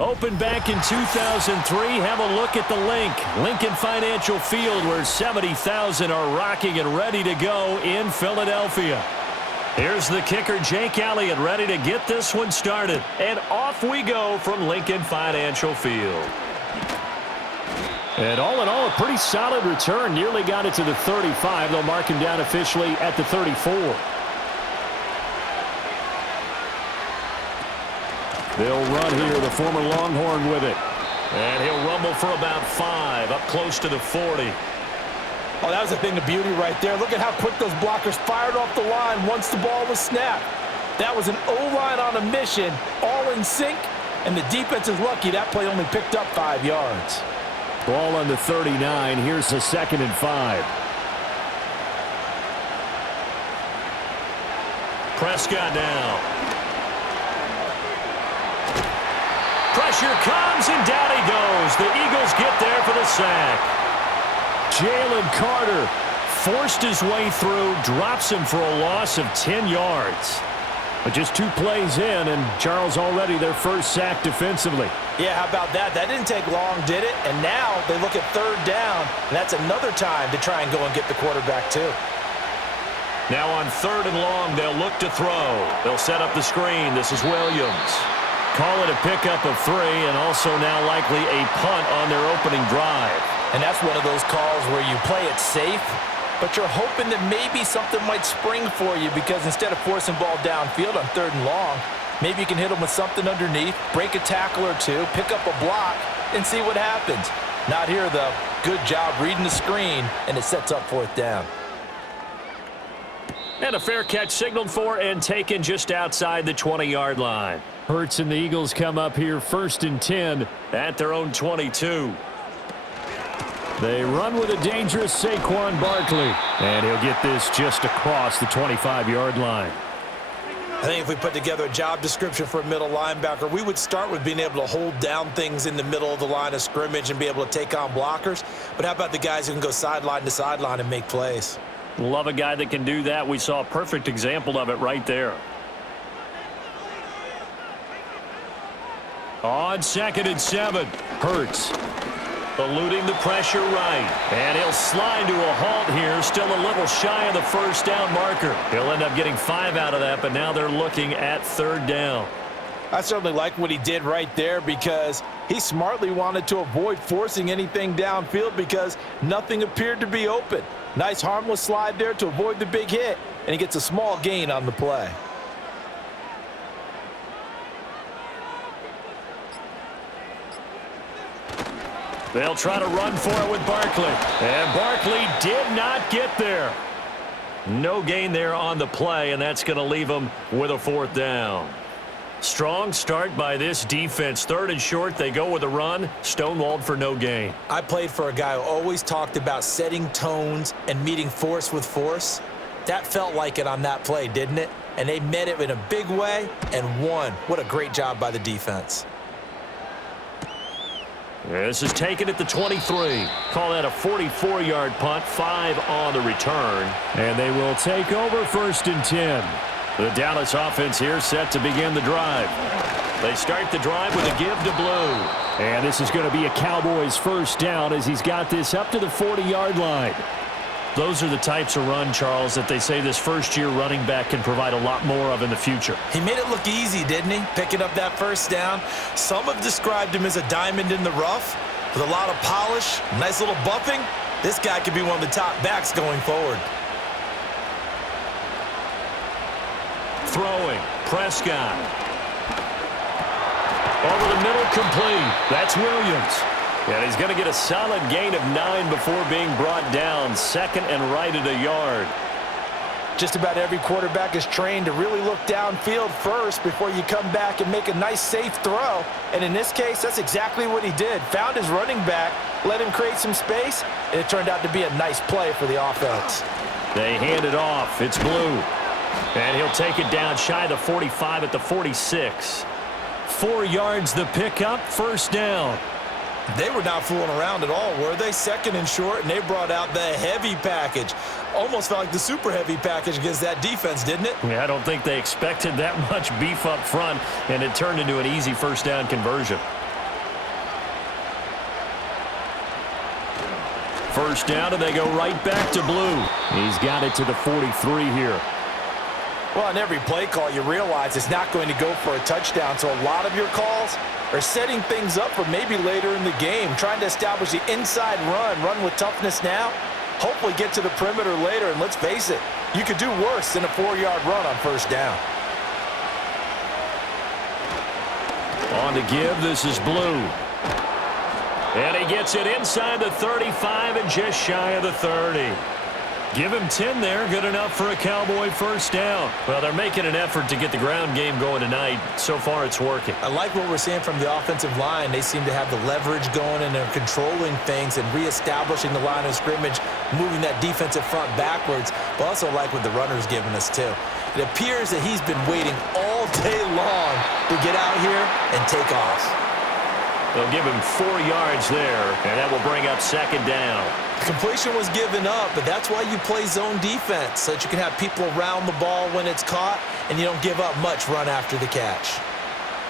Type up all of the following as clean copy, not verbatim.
Opened back in 2003, have a look at the Lincoln Financial Field, where 70,000 are rocking and ready to go in Philadelphia. Here's the kicker, Jake Elliott, ready to get this one started. And off we go from Lincoln Financial Field. And all in all, a pretty solid return. Nearly got it to the 35. They'll mark him down officially at the 34. They'll run here, the former Longhorn with it. And he'll rumble for about 5, up close to the 40. Oh, that was a thing of beauty right there. Look at how quick those blockers fired off the line once the ball was snapped. That was an O-line on a mission, all in sync, and the defense is lucky that play only picked up 5 yards. Ball on the 39. Here's the 2nd and 5. Prescott now. Pressure comes, and down he goes. The Eagles get there for the sack. Jalen Carter forced his way through, drops him for a loss of 10 yards. But just 2 plays in, and Charles already their first sack defensively. Yeah, how about that? That didn't take long, did it? And now they look at 3rd down, and that's another time to try and go and get the quarterback too. Now on 3rd and long, they'll look to throw. They'll set up the screen. This is Williams. Call it a pickup of 3, and also now likely a punt on their opening drive. And that's one of those calls where you play it safe, but you're hoping that maybe something might spring for you, because instead of forcing ball downfield on 3rd and long, maybe you can hit them with something underneath, break a tackle or 2, pick up a block, and see what happens. Not here, though. Good job reading the screen, and it sets up 4th down. And a fair catch signaled for and taken just outside the 20-yard line. Hurts and the Eagles come up here 1st and 10 at their own 22. They run with a dangerous Saquon Barkley. And he'll get this just across the 25-yard line. I think if we put together a job description for a middle linebacker, we would start with being able to hold down things in the middle of the line of scrimmage and be able to take on blockers. But how about the guys who can go sideline to sideline and make plays? Love a guy that can do that. We saw a perfect example of it right there. On 2nd and 7, Hurts eluding the pressure right. And he'll slide to a halt here, still a little shy of the 1st down marker. He'll end up getting 5 out of that, but now they're looking at 3rd down. I certainly like what he did right there, because he smartly wanted to avoid forcing anything downfield because nothing appeared to be open. Nice harmless slide there to avoid the big hit, and he gets a small gain on the play. They'll try to run for it with Barkley. And Barkley did not get there. No gain there on the play, and that's going to leave them with a 4th down. Strong start by this defense. 3rd and short, they go with a run. Stonewalled for no gain. I played for a guy who always talked about setting tones and meeting force with force. That felt like it on that play, didn't it? And they met it in a big way and won. What a great job by the defense. This is taken at the 23. Call that a 44-yard punt, 5 on the return. And they will take over 1st and 10. The Dallas offense here set to begin the drive. They start the drive with a give to Blue. And this is going to be a Cowboys 1st down as he's got this up to the 40-yard line. Those are the types of run, Charles, that they say this first-year running back can provide a lot more of in the future. He made it look easy, didn't he? Picking up that 1st down. Some have described him as a diamond in the rough with a lot of polish, nice little buffing. This guy could be one of the top backs going forward. Throwing, Prescott. Over the middle, complete. That's Williams. And he's going to get a solid gain of 9 before being brought down. 2nd and right at a yard. Just about every quarterback is trained to really look downfield first before you come back and make a nice, safe throw. And in this case, that's exactly what he did. Found his running back, let him create some space, and it turned out to be a nice play for the offense. They hand it off. It's Blue. And he'll take it down shy of the 45 at the 46. 4 yards the pickup, 1st down. They were not fooling around at all, were they? 2nd and short, and they brought out the heavy package. Almost felt like the super heavy package against that defense, didn't it? Yeah, I don't think they expected that much beef up front, and it turned into an easy 1st down conversion. First down, and they go right back to blue. He's got it to the 43 here. Well, on every play call, you realize it's not going to go for a touchdown, so a lot of your calls are setting things up for maybe later in the game, trying to establish the inside run with toughness now, hopefully get to the perimeter later, and let's face it, you could do worse than a 4-yard run on first down. On to give, this is Blue. And he gets it inside the 35 and just shy of the 30. Give him 10 there, good enough for a Cowboy first down. Well, they're making an effort to get the ground game going tonight. So far, it's working. I like what we're seeing from the offensive line. They seem to have the leverage going, and they're controlling things and reestablishing the line of scrimmage, moving that defensive front backwards. But also like what the runner's giving us, too. It appears that he's been waiting all day long to get out here and take off. They'll give him 4 yards there, and that will bring up second down. Completion was given up, but that's why you play zone defense, so that you can have people around the ball when it's caught, and you don't give up much run after the catch.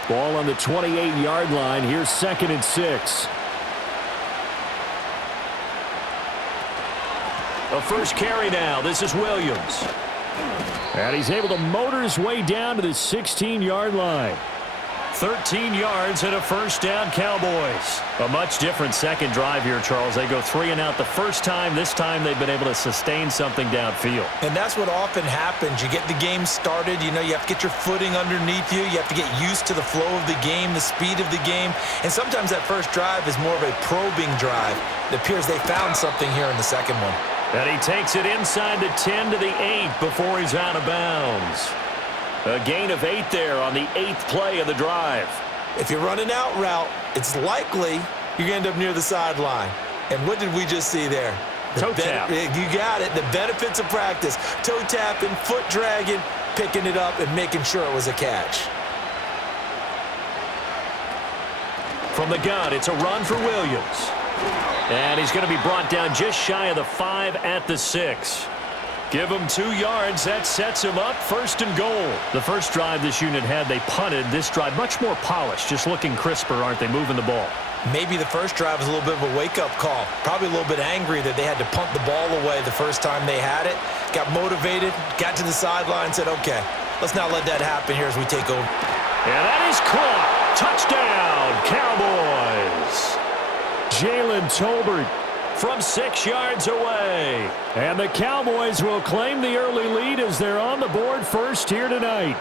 Ball on the 28-yard line. Here's 2nd and 6. The first carry now. This is Williams. And he's able to motor his way down to the 16-yard line. 13 yards and a first down, Cowboys. A much different second drive here, Charles. They go 3 and out the first time. This time they've been able to sustain something downfield. And that's what often happens. You get the game started. You know, you have to get your footing underneath you. You have to get used to the flow of the game, the speed of the game. And sometimes that first drive is more of a probing drive. It appears they found something here in the second one. And he takes it inside the 10 to the 8 before he's out of bounds. A gain of 8 there on the 8th play of the drive. If you're running out route, it's likely you're going to end up near the sideline. And what did we just see there? Toe tap. You got it. The benefits of practice. Toe tapping, foot dragging, picking it up, and making sure it was a catch. From the gun, it's a run for Williams. And he's going to be brought down just shy of the 5 at the 6. Give him 2 yards. That sets him up. 1st and goal. The first drive this unit had, they punted. This drive, much more polished, just looking crisper, aren't they, moving the ball? Maybe the first drive was a little bit of a wake-up call. Probably a little bit angry that they had to punt the ball away the first time they had it. Got motivated, got to the sideline, said, okay, let's not let that happen here as we take over. And that is caught. Touchdown, Cowboys. Jalen Tolbert from 6 yards away. And the Cowboys will claim the early lead as they're on the board first here tonight.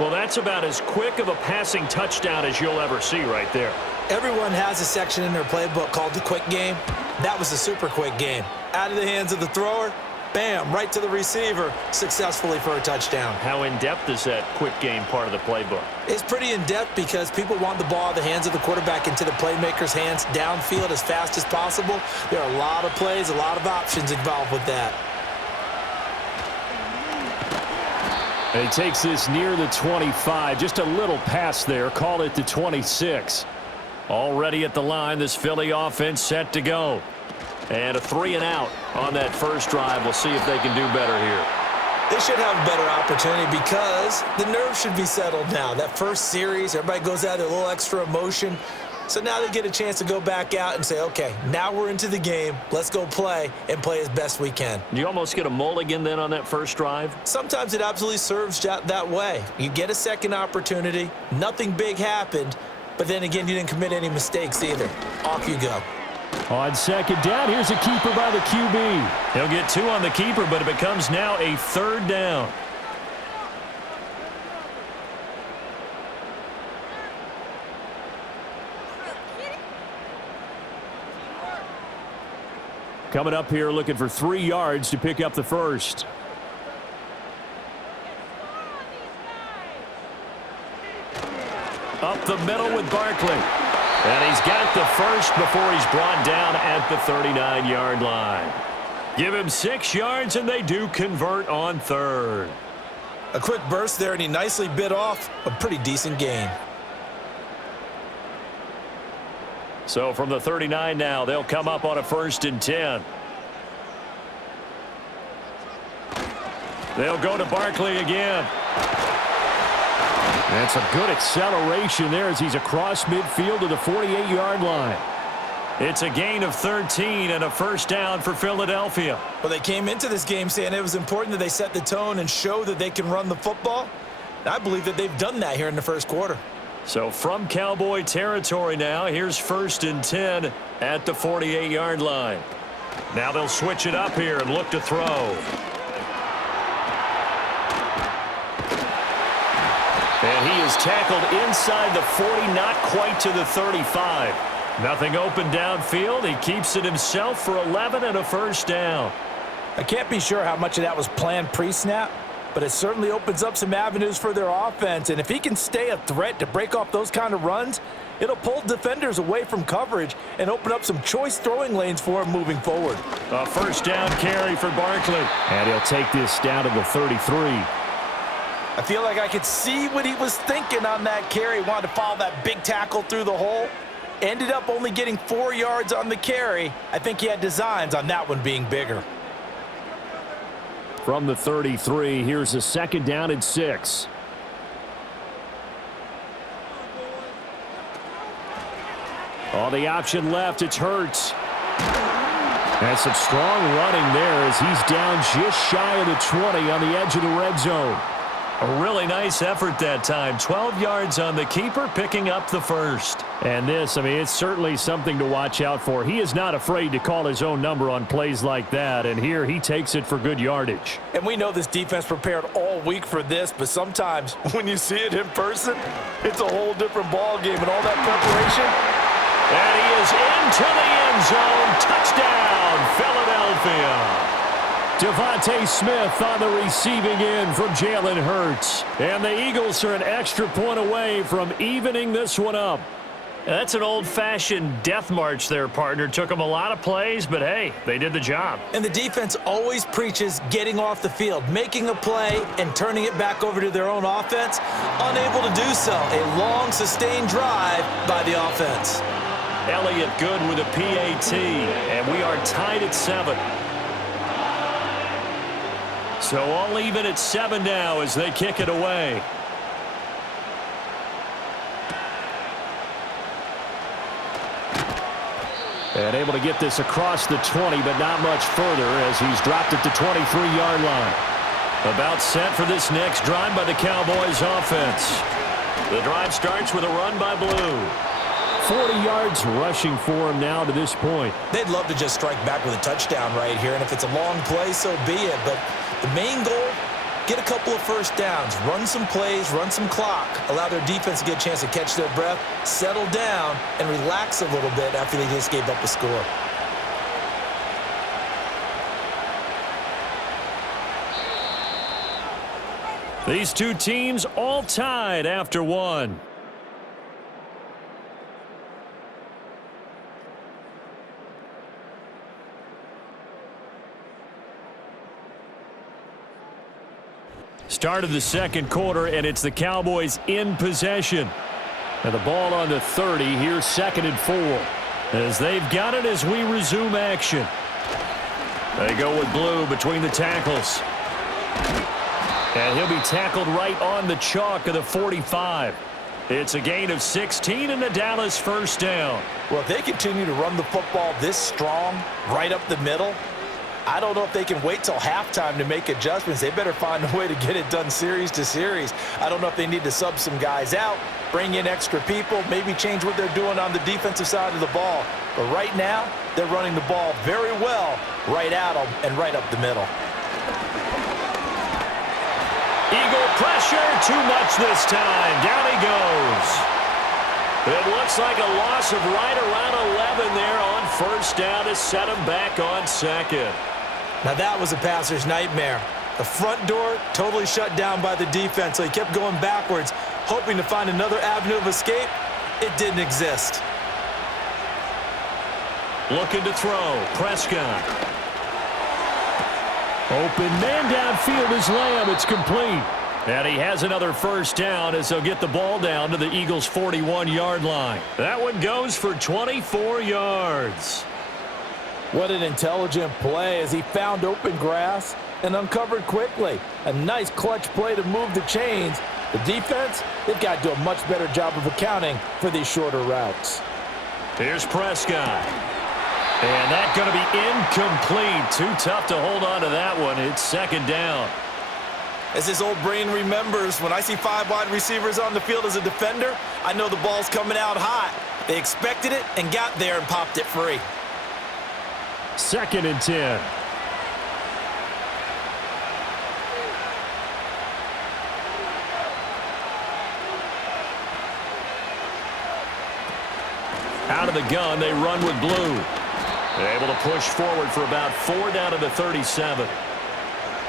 Well, that's about as quick of a passing touchdown as you'll ever see right there. Everyone has a section in their playbook called the quick game. That was a super quick game. Out of the hands of the thrower, bam, right to the receiver, successfully for a touchdown. How in-depth is that quick game part of the playbook? It's pretty in-depth because people want the ball out of the hands of the quarterback into the playmaker's hands downfield as fast as possible. There are a lot of plays, a lot of options involved with that. And he takes this near the 25. Just a little pass there. Call it the 26. Already at the line, this Philly offense set to go. And a 3 and out on that first drive. We'll see if they can do better here. They should have a better opportunity because the nerves should be settled now. That first series, everybody goes out with a little extra emotion. So now they get a chance to go back out and say, okay, now we're into the game. Let's go play and play as best we can. You almost get a mulligan then on that first drive? Sometimes it absolutely serves that way. You get a second opportunity. Nothing big happened. But then again, you didn't commit any mistakes either. Off you go. On second down, here's a keeper by the QB. He'll get 2 on the keeper, but it becomes now a 3rd down. Coming up here looking for 3 yards to pick up the first. Up the middle with Barkley. And he's got the first before he's brought down at the 39-yard line. Give him 6 yards, and they do convert on 3rd. A quick burst there, and he nicely bit off a pretty decent gain. So from the 39 now, they'll come up on a 1st and 10. They'll go to Barkley again. That's a good acceleration there as he's across midfield to the 48-yard line. It's a gain of 13 and a first down for Philadelphia. Well, they came into this game saying it was important that they set the tone and show that they can run the football. And I believe that they've done that here in the first quarter. So from Cowboy territory now, here's 1st and 10 at the 48-yard line. Now they'll switch it up here and look to throw. And he is tackled inside the 40, not quite to the 35. Nothing open downfield. He keeps it himself for 11 and a first down. I can't be sure how much of that was planned pre-snap, but it certainly opens up some avenues for their offense. And if he can stay a threat to break off those kind of runs, it'll pull defenders away from coverage and open up some choice throwing lanes for him moving forward. A first down carry for Barkley. And he'll take this down to the 33. I feel like I could see what he was thinking on that carry. Wanted to follow that big tackle through the hole. Ended up only getting 4 yards on the carry. I think he had designs on that one being bigger. From the 33, here's a 2nd down and 6. All the option left, it's Hurts. And some strong running there as he's down just shy of the 20 on the edge of the red zone. A really nice effort that time. 12 yards on the keeper, picking up the first. And this, I mean, it's certainly something to watch out for. He is not afraid to call his own number on plays like that, and here he takes it for good yardage. And we know this defense prepared all week for this, but sometimes when you see it in person, it's a whole different ball game, and all that preparation. And he is into the end zone. Touchdown, Philadelphia. Devontae Smith on the receiving end from Jalen Hurts. And the Eagles are an extra point away from evening this one up. That's an old-fashioned death march there, partner. Took them a lot of plays, but hey, they did the job. And the defense always preaches getting off the field, making a play, and turning it back over to their own offense. Unable to do so. A long, sustained drive by the offense. Elliott good with a PAT, and we are tied at 7. So all even at 7 now as they kick it away. And able to get this across the 20, but not much further as he's dropped at the 23-yard line. About set for this next drive by the Cowboys offense. The drive starts with a run by Blue. 40 yards rushing for him now to this point. They'd love to just strike back with a touchdown right here, and if it's a long play, so be it. But the main goal, get a couple of first downs, run some plays, run some clock, allow their defense to get a chance to catch their breath, settle down, and relax a little bit after they just gave up a score. These two teams all tied after one. Start of the second quarter, and it's the Cowboys in possession. And the ball on the 30, here's 2nd and 4. As they've got it as we resume action. They go with Blue between the tackles. And he'll be tackled right on the chalk of the 45. It's a gain of 16 and the Dallas first down. Well, if they continue to run the football this strong, right up the middle, I don't know if they can wait till halftime to make adjustments. They better find a way to get it done series to series. I don't know if they need to sub some guys out, bring in extra people, maybe change what they're doing on the defensive side of the ball. But right now, they're running the ball very well right at them and right up the middle. Eagle pressure, too much this time. Down he goes. It looks like a loss of right around 11 there on first down to set him back on 2nd. Now that was a passer's nightmare. The front door totally shut down by the defense, so he kept going backwards, hoping to find another avenue of escape. It didn't exist. Looking to throw. Prescott. Open man downfield is Lamb. It's complete. And he has another first down as they'll get the ball down to the Eagles' 41-yard line. That one goes for 24 yards. What an intelligent play as he found open grass and uncovered quickly. A nice clutch play to move the chains. The defense, they've got to do a much better job of accounting for these shorter routes. Here's Prescott. And that's going to be incomplete. Too tough to hold on to that one. It's second down. As his old brain remembers, when I see 5 wide receivers on the field as a defender, I know the ball's coming out hot. They expected it and got there and popped it free. Second and 10. Out of the gun, they run with blue. They're able to push forward for about 4 down to the 37.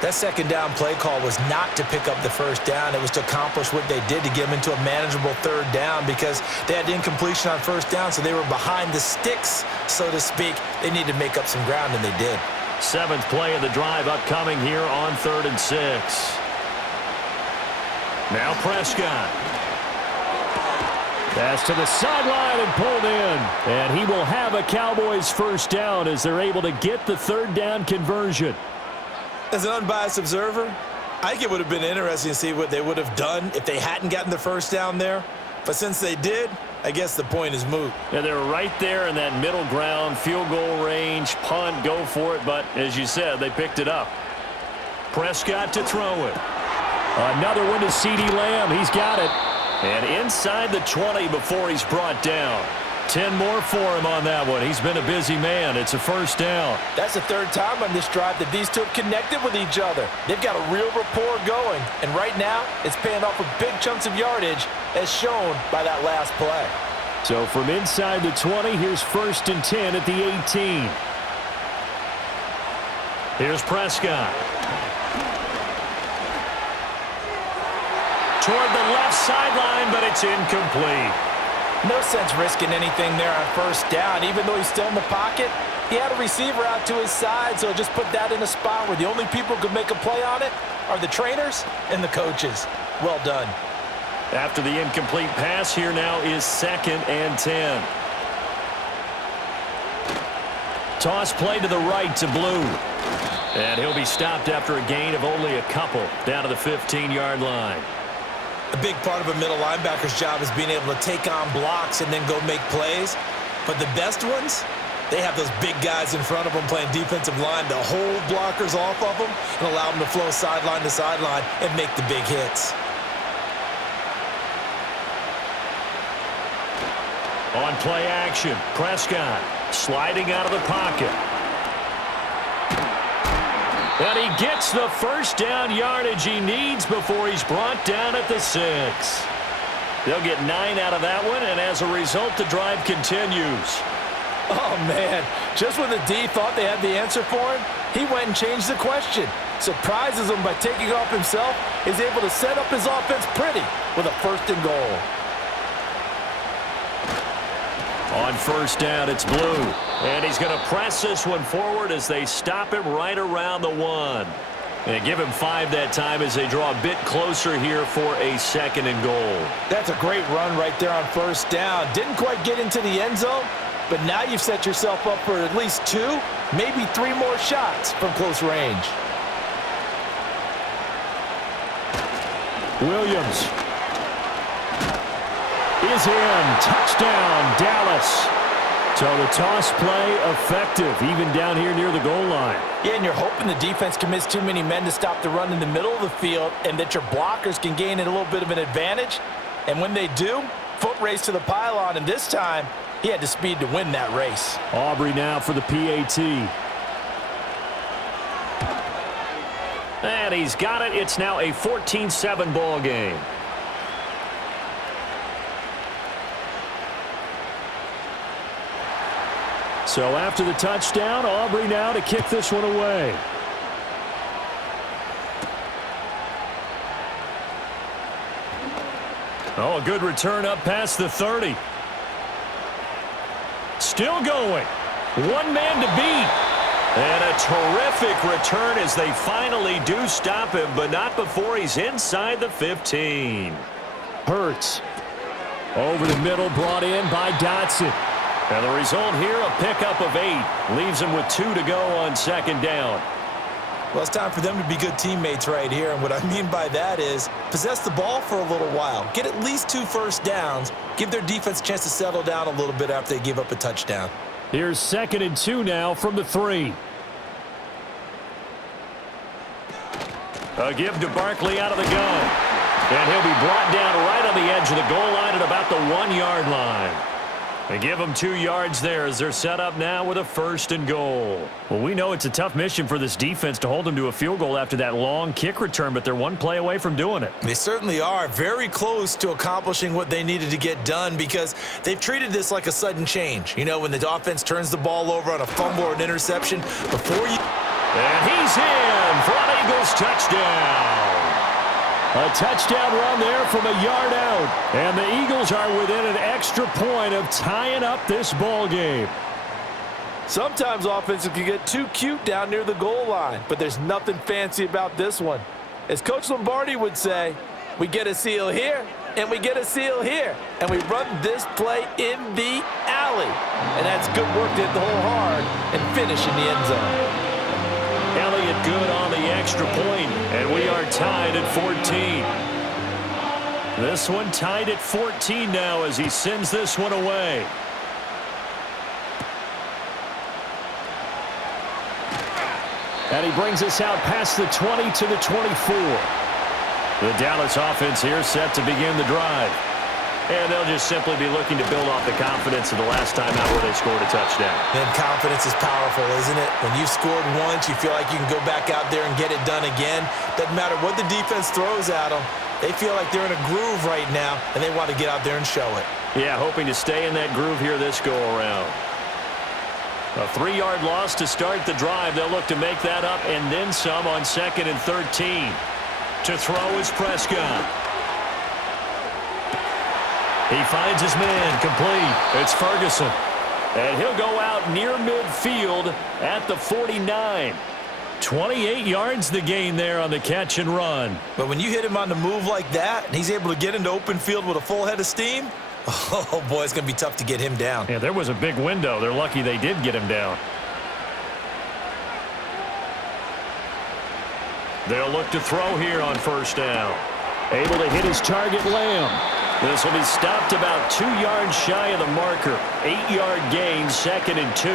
That second down play call was not to pick up the first down. It was to accomplish what they did to get them into a manageable third down because they had incompletion on first down, so they were behind the sticks, so to speak. They needed to make up some ground, and they did. 7th play of the drive upcoming here on 3rd and 6. Now Prescott. Pass to the sideline and pulled in. And he will have a Cowboys first down as they're able to get the 3rd down conversion. As an unbiased observer, I think it would have been interesting to see what they would have done if they hadn't gotten the first down there. But since they did, I guess the point is moot. Yeah, they're right there in that middle ground, field goal range, punt, go for it. But as you said, they picked it up. Prescott to throw it. Another one to CeeDee Lamb. He's got it. And inside the 20 before he's brought down. 10 more for him on that one. He's been a busy man. It's a first down. That's the 3rd time on this drive that these two have connected with each other. They've got a real rapport going. And right now, it's paying off with big chunks of yardage as shown by that last play. So from inside the 20, here's 1st and 10 at the 18. Here's Prescott. Toward the left sideline, but it's incomplete. No sense risking anything there on first down. Even though he's still in the pocket, he had a receiver out to his side, so just put that in a spot where the only people who could make a play on it are the trainers and the coaches. Well done. After the incomplete pass, here now is 2nd and 10. Toss play to the right to Blue. And he'll be stopped after a gain of only a couple down to the 15-yard line. A big part of a middle linebacker's job is being able to take on blocks and then go make plays. But the best ones, they have those big guys in front of them playing defensive line to hold blockers off of them and allow them to flow sideline to sideline and make the big hits. On play action, Prescott sliding out of the pocket. And he gets the first down yardage he needs before he's brought down at the 6. They'll get 9 out of that one, and as a result, the drive continues. Oh, man. Just when the D thought they had the answer for him, he went and changed the question. Surprises him by taking it off himself. He's able to set up his offense pretty with a 1st and goal. On first down, it's Blue. And he's going to press this one forward as they stop him right around the 1. And give him 5 that time as they draw a bit closer here for a 2nd and goal. That's a great run right there on first down. Didn't quite get into the end zone, but now you've set yourself up for at least 2, maybe 3 more shots from close range. Williams is in. Touchdown, Dallas. So the toss play effective, even down here near the goal line. Yeah, and you're hoping the defense commits too many men to stop the run in the middle of the field and that your blockers can gain a little bit of an advantage. And when they do, foot race to the pylon, and this time he had the speed to win that race. Aubrey now for the PAT. And he's got it. It's now a 14-7 ball game. So after the touchdown, Aubrey now to kick this one away. Oh, a good return up past the 30. Still going. One man to beat. And a terrific return as they finally do stop him, but not before he's inside the 15. Hurts. Over the middle, brought in by Dotson. And the result here, a pickup of 8. Leaves him with 2 to go on 2nd down. Well, it's time for them to be good teammates right here, and what I mean by that is possess the ball for a little while, get at least 2 first downs, give their defense a chance to settle down a little bit after they give up a touchdown. Here's 2nd and 2 now from the 3. A give to Barkley out of the gun. And he'll be brought down right on the edge of the goal line at about the 1-yard line. They give them 2 yards there as they're set up now with a 1st and goal. Well, we know it's a tough mission for this defense to hold them to a field goal after that long kick return, but they're 1 play away from doing it. They certainly are very close to accomplishing what they needed to get done because they've treated this like a sudden change. You know, when the offense turns the ball over on a fumble or an interception, before you... And he's in for an Eagles touchdown. A touchdown run there from a yard out. And the Eagles are within an extra point of tying up this ball game. Sometimes offenses can get too cute down near the goal line, but there's nothing fancy about this one. As Coach Lombardi would say, we get a seal here, and we get a seal here, and we run this play in the alley. And that's good work to hit the hole hard and finish in the end zone. Elliott good on the extra point, and we are tied at 14. This one tied at 14 now as he sends this one away. And he brings us out past the 20 to the 24. The Dallas offense here set to begin the drive. And they'll just simply be looking to build off the confidence of the last time out where they scored a touchdown. And confidence is powerful, isn't it? When you've scored once, you feel like you can go back out there and get it done again. Doesn't matter what the defense throws at them. They feel like they're in a groove right now, and they want to get out there and show it. Yeah, hoping to stay in that groove here this go-around. A 3-yard loss to start the drive. They'll look to make that up and then some on 2nd and 13. To throw is Prescott. He finds his man complete. It's Ferguson. And he'll go out near midfield at the 49. 28 yards the gain there on the catch and run. But when you hit him on the move like that, and he's able to get into open field with a full head of steam, oh, boy, it's going to be tough to get him down. Yeah, there was a big window. They're lucky they did get him down. They'll look to throw here on 1st down. Able to hit his target, Lamb. This will be stopped about 2 yards shy of the marker. 8-yard gain, 2nd and 2.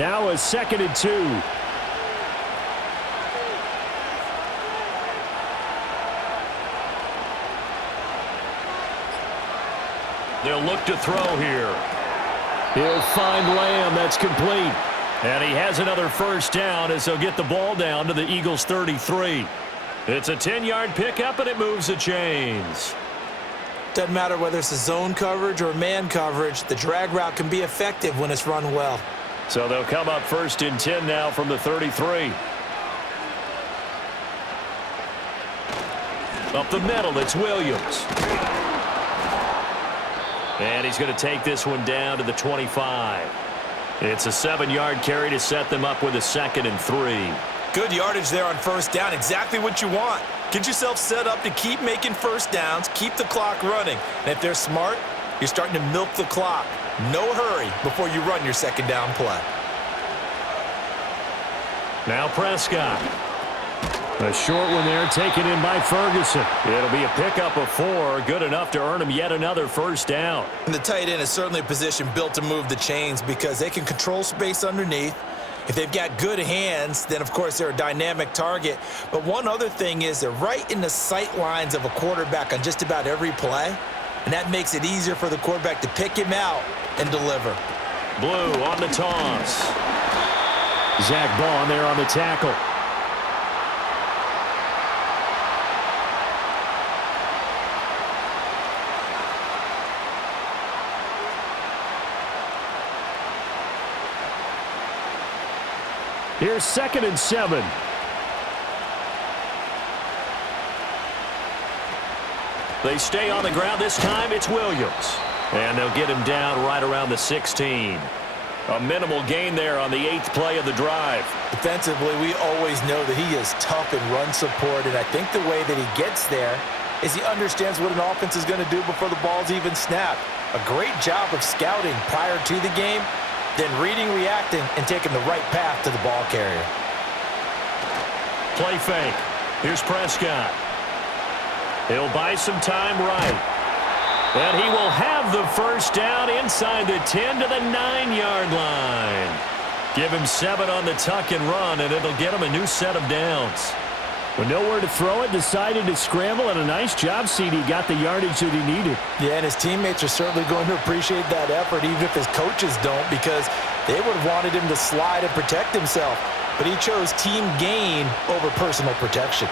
Now a 2nd and 2. They'll look to throw here. He'll find Lamb. That's complete. And he has another 1st down as they'll get the ball down to the Eagles' 33. It's a 10-yard pickup, and it moves the chains. Doesn't matter whether it's a zone coverage or man coverage, the drag route can be effective when it's run well. So they'll come up 1st and 10 now from the 33. Up the middle, it's Williams. And he's going to take this one down to the 25. It's a 7-yard carry to set them up with a 2nd and 3. Good yardage there on 1st down. Exactly what you want. Get yourself set up to keep making 1st downs, keep the clock running. And if they're smart, you're starting to milk the clock. No hurry before you run your 2nd down play. Now Prescott. A short one there taken in by Ferguson. It'll be a pickup of 4, good enough to earn him yet another 1st down. And the tight end is certainly a position built to move the chains because they can control space underneath. If they've got good hands, then of course they're a dynamic target. But one other thing is they're right in the sight lines of a quarterback on just about every play. And that makes it easier for the quarterback to pick him out and deliver. Blue on the toss. Zach Ball there on the tackle. Here's 2nd and 7. They stay on the ground. This time it's Williams. And they'll get him down right around the 16. A minimal gain there on the 8th play of the drive. Defensively, we always know that he is tough in run support, and I think the way that he gets there is he understands what an offense is going to do before the ball's even snapped. A great job of scouting prior to the game, then reading, reacting, and taking the right path to the ball carrier. Play fake. Here's Prescott. He'll buy some time right. And he will have the first down inside the 10 to the 9-yard line. Give him 7 on the tuck and run, and it'll get him a new set of downs. With nowhere to throw it, decided to scramble, and a nice job, CD. Got the yardage that he needed. Yeah, and his teammates are certainly going to appreciate that effort, even if his coaches don't, because they would have wanted him to slide and protect himself. But he chose team gain over personal protection.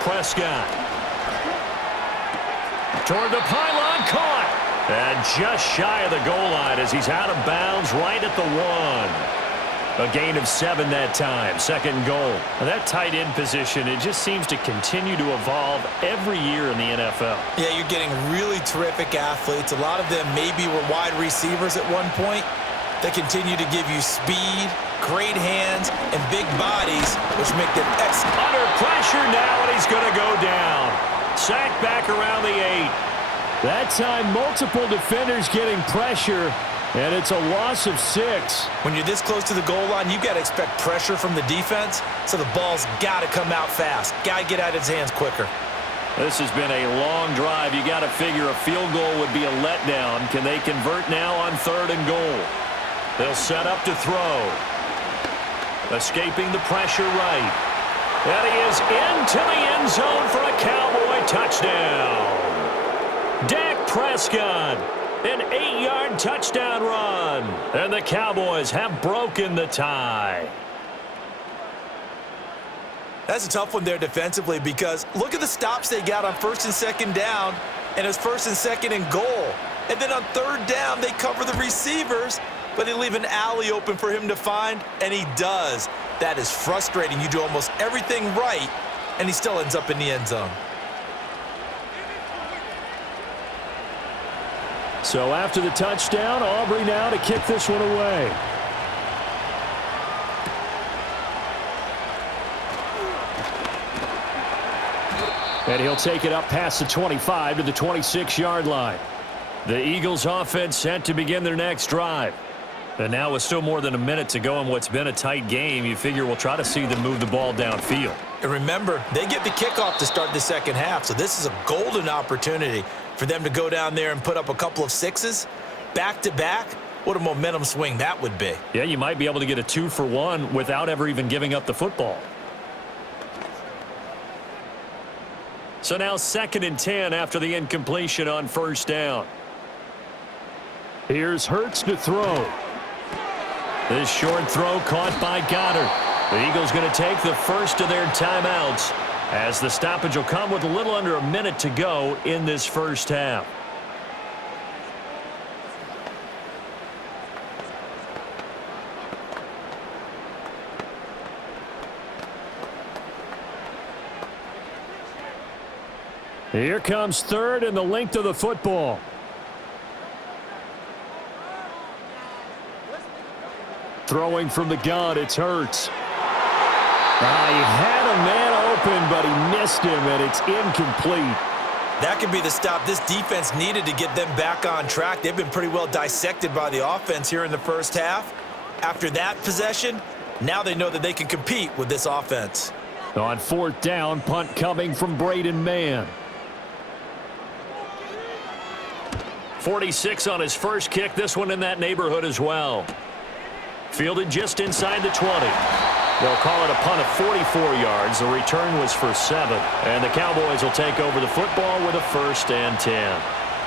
Prescott. Toward the pylon, caught. And just shy of the goal line as he's out of bounds right at the 1. A gain of 7 that time. Second and goal. And that tight end position, it just seems to continue to evolve every year in the NFL. Yeah, you're getting really terrific athletes. A lot of them maybe were wide receivers at one point. They continue to give you speed, great hands, and big bodies, which make them excellent. Under pressure now, and he's going to go down. Sacked back around the 8. That time, multiple defenders getting pressure, and it's a loss of 6. When you're this close to the goal line, you've got to expect pressure from the defense, so the ball's got to come out fast. Got to get out of his hands quicker. This has been a long drive. You got to figure a field goal would be a letdown. Can they convert now on 3rd and goal? They'll set up to throw. Escaping the pressure right. And he is into the end zone for a Cowboy touchdown. Dak Prescott, an 8-yard touchdown run. And the Cowboys have broken the tie. That's a tough one there defensively because look at the stops they got on 1st and 2nd down, and it's 1st and 2nd and goal. And then on 3rd down, they cover the receivers, but they leave an alley open for him to find, and he does. That is frustrating. You do almost everything right, and he still ends up in the end zone. So after the touchdown, Aubrey now to kick this one away. And he'll take it up past the 25 to the 26-yard line. The Eagles offense set to begin their next drive. And now with still more than a minute to go in what's been a tight game, you figure we'll try to see them move the ball downfield. And remember, they get the kickoff to start the second half, so this is a golden opportunity for them to go down there and put up a couple of 6s back-to-back. What a momentum swing that would be. Yeah, you might be able to get a 2-for-1 without ever even giving up the football. So now 2nd and 10 after the incompletion on 1st down. Here's Hurts to throw. This short throw caught by Goddard. The Eagles going to take the first of their timeouts as the stoppage will come with a little under a minute to go in this first half. Here comes 3rd and the length of the football. Throwing from the gun, it's Hurts. He had a man open, but he missed him, and it's incomplete. That could be the stop this defense needed to get them back on track. They've been pretty well dissected by the offense here in the first half. After that possession, now they know that they can compete with this offense. On 4th down, punt coming from Braden Mann. 46 on his first kick, this one in that neighborhood as well. Fielded just inside the 20. They'll call it a punt of 44 yards. The return was for 7. And the Cowboys will take over the football with a 1st and 10.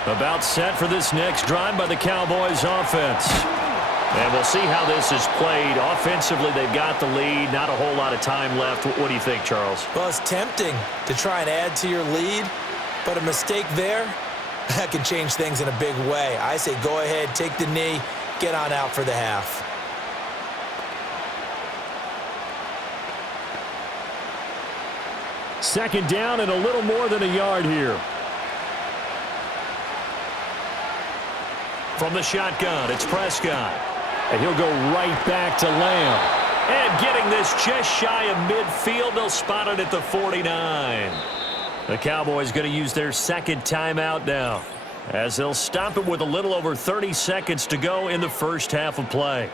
About set for this next drive by the Cowboys offense. And we'll see how this is played. Offensively, they've got the lead. Not a whole lot of time left. What do you think, Charles? Well, it's tempting to try and add to your lead, but a mistake there, that can change things in a big way. I say go ahead, take the knee, get on out for the half. Second down and a little more than a yard here. From the shotgun, it's Prescott. And he'll go right back to Lamb. And getting this just shy of midfield, they'll spot it at the 49. The Cowboys going to use their second timeout now, as they'll stop it with a little over 30 seconds to go in the first half of play.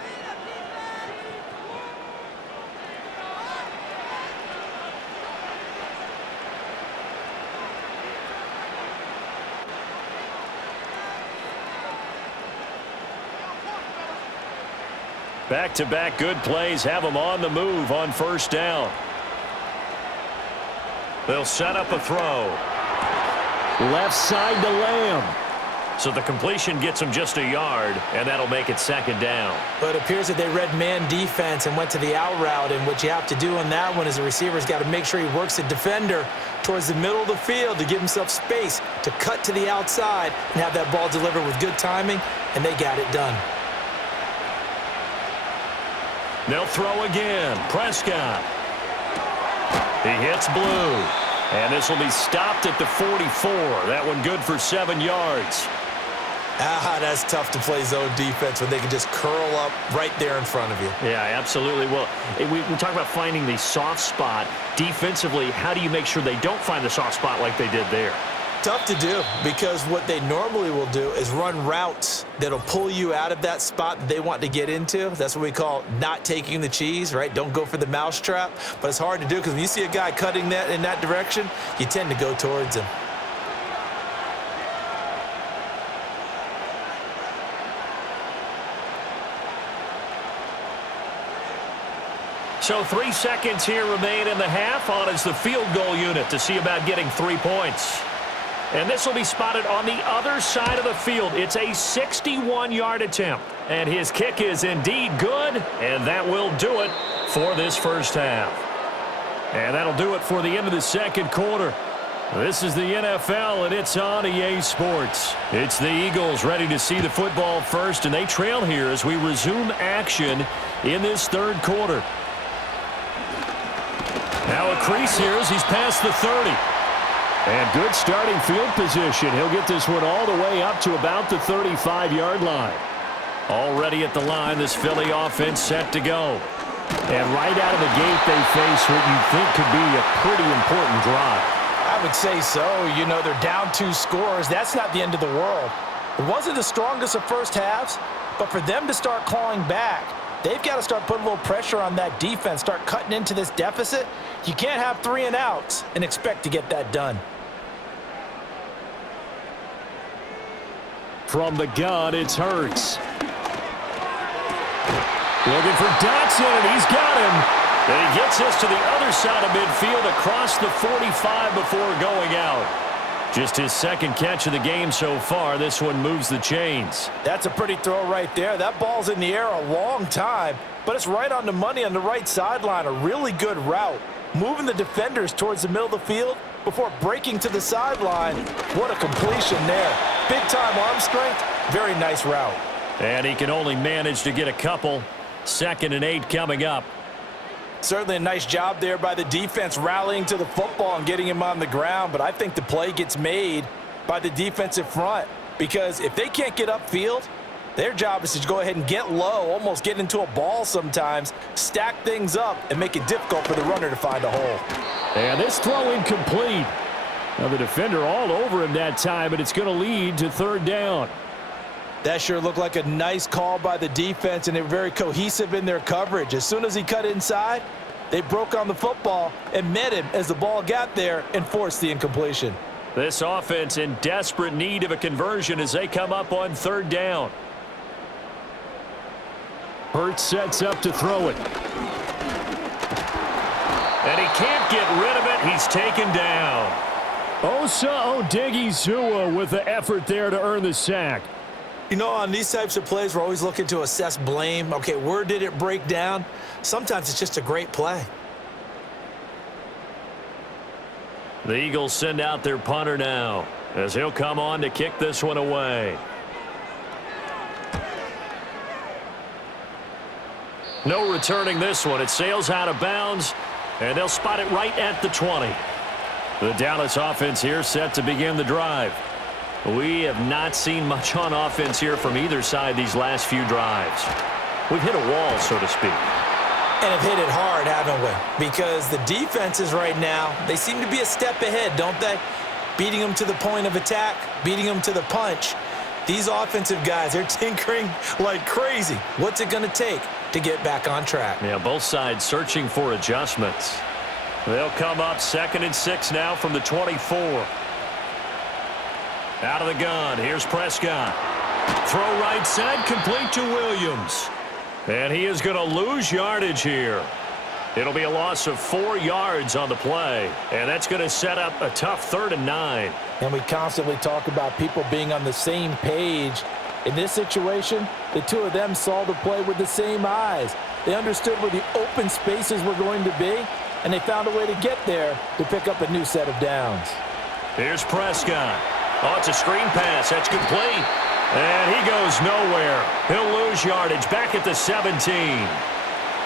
Back-to-back good plays have them on the move on first down. They'll set up a throw. Left side to Lamb. So the completion gets him just a yard, and that'll make it second down. But it appears that they read man defense and went to the out route, and what you have to do on that one is the receiver's got to make sure he works the defender towards the middle of the field to give himself space to cut to the outside and have that ball delivered with good timing, and they got it done. They'll throw again. Prescott. He hits blue. And this will be stopped at the 44. That one good for 7 yards. That's tough to play zone defense when they can just curl up right there in front of you. Yeah, absolutely. Well, we talk about finding the soft spot. Defensively, how do you make sure they don't find the soft spot like they did there? Tough to do, because what they normally will do is run routes that'll pull you out of that spot that they want to get into. That's what we call not taking the cheese, right? Don't go for the mousetrap. But it's hard to do because when you see a guy cutting that in that direction, you tend to go towards him. So 3 seconds here remain in the half. On is the field goal unit to see about getting 3 points. And this will be spotted on the other side of the field. It's a 61-yard attempt. And his kick is indeed good, and that will do it for this first half. And that'll do it for the end of the second quarter. This is the NFL, and it's on EA Sports. It's the Eagles ready to see the football first, and they trail here as we resume action in this third quarter. Now a crease here as he's past the 30. And good starting field position. He'll get this one all the way up to about the 35-yard line. Already at the line, this Philly offense set to go. And right out of the gate, they face what you think could be a pretty important drive. I would say so. You know, they're down 2 scores. That's not the end of the world. It wasn't the strongest of first halves, but for them to start clawing back, they've got to start putting a little pressure on that defense, start cutting into this deficit. You can't have 3 and outs and expect to get that done. From the gun, it's Hurts. Looking for Dotson, and he's got him. And he gets this to the other side of midfield across the 45 before going out. Just his second catch of the game so far. This one moves the chains. That's a pretty throw right there. That ball's in the air a long time, but it's right on the money on the right sideline. A really good route. Moving the defenders towards the middle of the field before breaking to the sideline. What a completion there. Big-time arm strength. Very nice route. And he can only manage to get a couple. 2nd and 8 coming up. Certainly a nice job there by the defense rallying to the football and getting him on the ground, but I think the play gets made by the defensive front, because if they can't get upfield, their job is to go ahead and get low, almost get into a ball sometimes, stack things up, and make it difficult for the runner to find a hole. And this throw incomplete. Now the defender all over him that time, and it's going to lead to 3rd down. That sure looked like a nice call by the defense, and they were very cohesive in their coverage. As soon as he cut inside, they broke on the football and met him as the ball got there and forced the incompletion. This offense in desperate need of a conversion as they come up on 3rd down. Hurts sets up to throw it. And he can't get rid of it. He's taken down. Osa Odigizua with the effort there to earn the sack. You know, on these types of plays, we're always looking to assess blame. Okay, where did it break down? Sometimes it's just a great play. The Eagles send out their punter now as he'll come on to kick this one away. No returning this one. It sails out of bounds, and they'll spot it right at the 20. The Dallas offense here set to begin the drive. We have not seen much on offense here from either side these last few drives. We've hit a wall, so to speak. And have hit it hard, haven't we? Because the defenses right now, they seem to be a step ahead, don't they? Beating them to the point of attack, beating them to the punch. These offensive guys, they're tinkering like crazy. What's it going to take to get back on track? Yeah, both sides searching for adjustments. They'll come up 2nd and 6 now from the 24. Out of the gun, here's Prescott. Throw right side, complete to Williams. And he is going to lose yardage here. It'll be a loss of 4 yards on the play. And that's going to set up a tough 3rd and 9. And we constantly talk about people being on the same page. In this situation, the two of them saw the play with the same eyes. They understood where the open spaces were going to be, and they found a way to get there to pick up a new set of downs. Here's Prescott. Oh, it's a screen pass. That's complete. And he goes nowhere. He'll lose yardage back at the 17.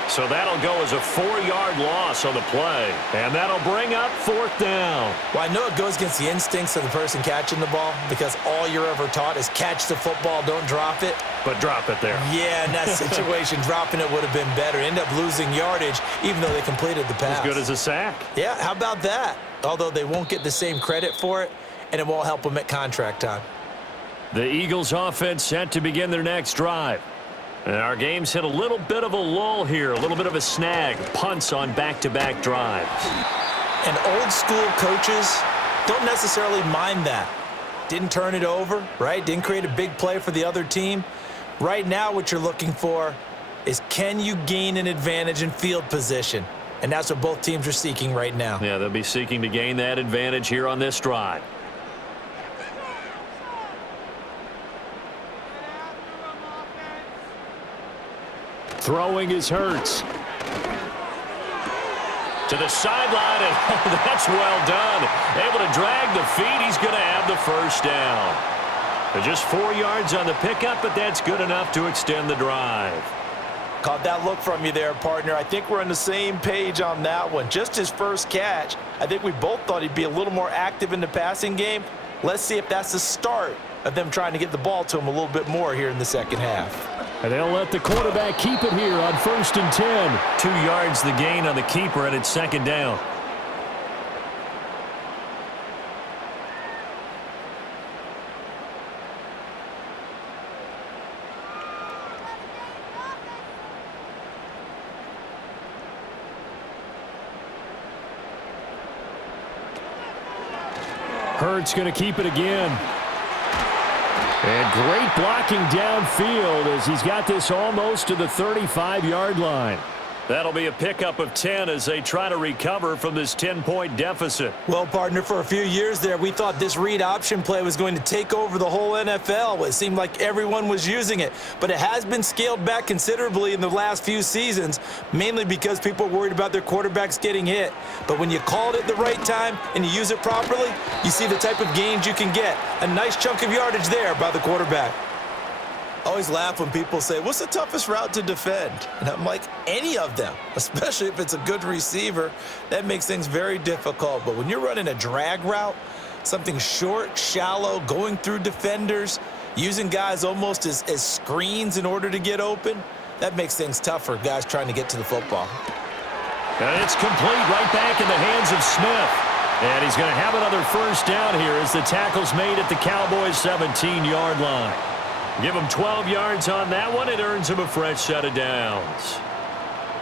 So that'll go as a 4-yard loss on the play. And that'll bring up 4th down. Well, I know it goes against the instincts of the person catching the ball because all you're ever taught is catch the football, don't drop it. But drop it there. Yeah, in that situation, dropping it would have been better. End up losing yardage even though they completed the pass. As good as a sack. Yeah, how about that? Although they won't get the same credit for it, and it won't help them at contract time. The Eagles offense set to begin their next drive. And our game's hit a little bit of a lull here, a little bit of a snag. Punts on back-to-back drives. And old school coaches don't necessarily mind that. Didn't turn it over, right? Didn't create a big play for the other team. Right now what you're looking for is can you gain an advantage in field position? And that's what both teams are seeking right now. Yeah, they'll be seeking to gain that advantage here on this drive. Throwing is Hurts. To the sideline, and that's well done. Able to drag the feet. He's going to have the first down. Just 4 yards on the pickup, but that's good enough to extend the drive. Caught that look from you there, partner. I think we're on the same page on that one. Just his first catch. I think we both thought he'd be a little more active in the passing game. Let's see if that's the start of them trying to get the ball to him a little bit more here in the second half. And they'll let the quarterback keep it here on 1st and 10. 2 yards the gain on the keeper, and it's 2nd down. Hurts going to keep it again. And great blocking downfield as he's got this almost to the 35-yard line. That'll be a pickup of 10 as they try to recover from this 10-point deficit. Well, partner, for a few years there, we thought this read option play was going to take over the whole NFL. It seemed like everyone was using it. But it has been scaled back considerably in the last few seasons, mainly because people are worried about their quarterbacks getting hit. But when you call it at the right time and you use it properly, you see the type of gains you can get. A nice chunk of yardage there by the quarterback. I always laugh when people say, what's the toughest route to defend? And I'm like, any of them, especially if it's a good receiver. That makes things very difficult. But when you're running a drag route, something short, shallow, going through defenders, using guys almost as screens in order to get open, that makes things tougher, guys trying to get to the football. And it's complete right back in the hands of Smith. And he's going to have another first down here as the tackle's made at the Cowboys' 17-yard line. Give him 12 yards on that one. It earns him a fresh set of downs.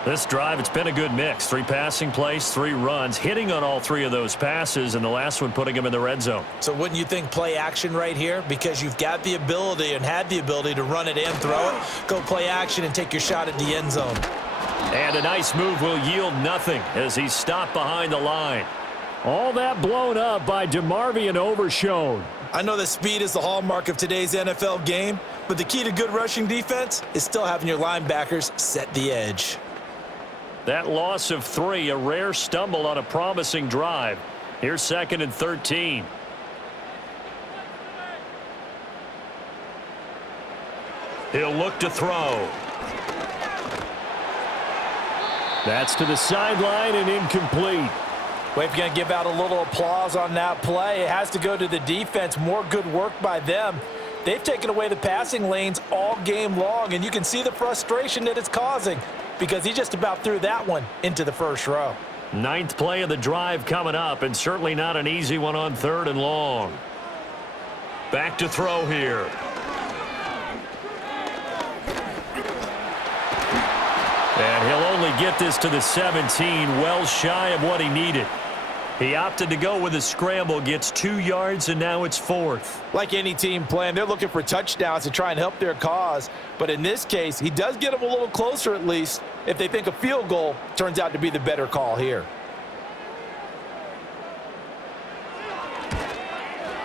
This drive, it's been a good mix. 3 passing plays, 3 runs, hitting on all 3 of those passes, and the last one putting him in the red zone. So wouldn't you think play action right here? Because you've got the ability and had the ability to run it and throw it. Go play action and take your shot at the end zone. And a nice move will yield nothing as he's stopped behind the line. All that blown up by DeMarvion Overshown. I know that speed is the hallmark of today's NFL game, but the key to good rushing defense is still having your linebackers set the edge. That loss of 3, a rare stumble on a promising drive. Here's 2nd and 13. He'll look to throw. That's to the sideline and incomplete. Well, if you're going to give out a little applause on that play, it has to go to the defense. More good work by them. They've taken away the passing lanes all game long, and you can see the frustration that it's causing because he just about threw that one into the first row. Ninth play of the drive coming up, and certainly not an easy one on 3rd and long. Back to throw here. And he'll only get this to the 17, well shy of what he needed. He opted to go with a scramble, gets 2 yards, and now it's 4th. Like any team playing, they're looking for touchdowns to try and help their cause. But in this case, he does get them a little closer at least if they think a field goal turns out to be the better call here.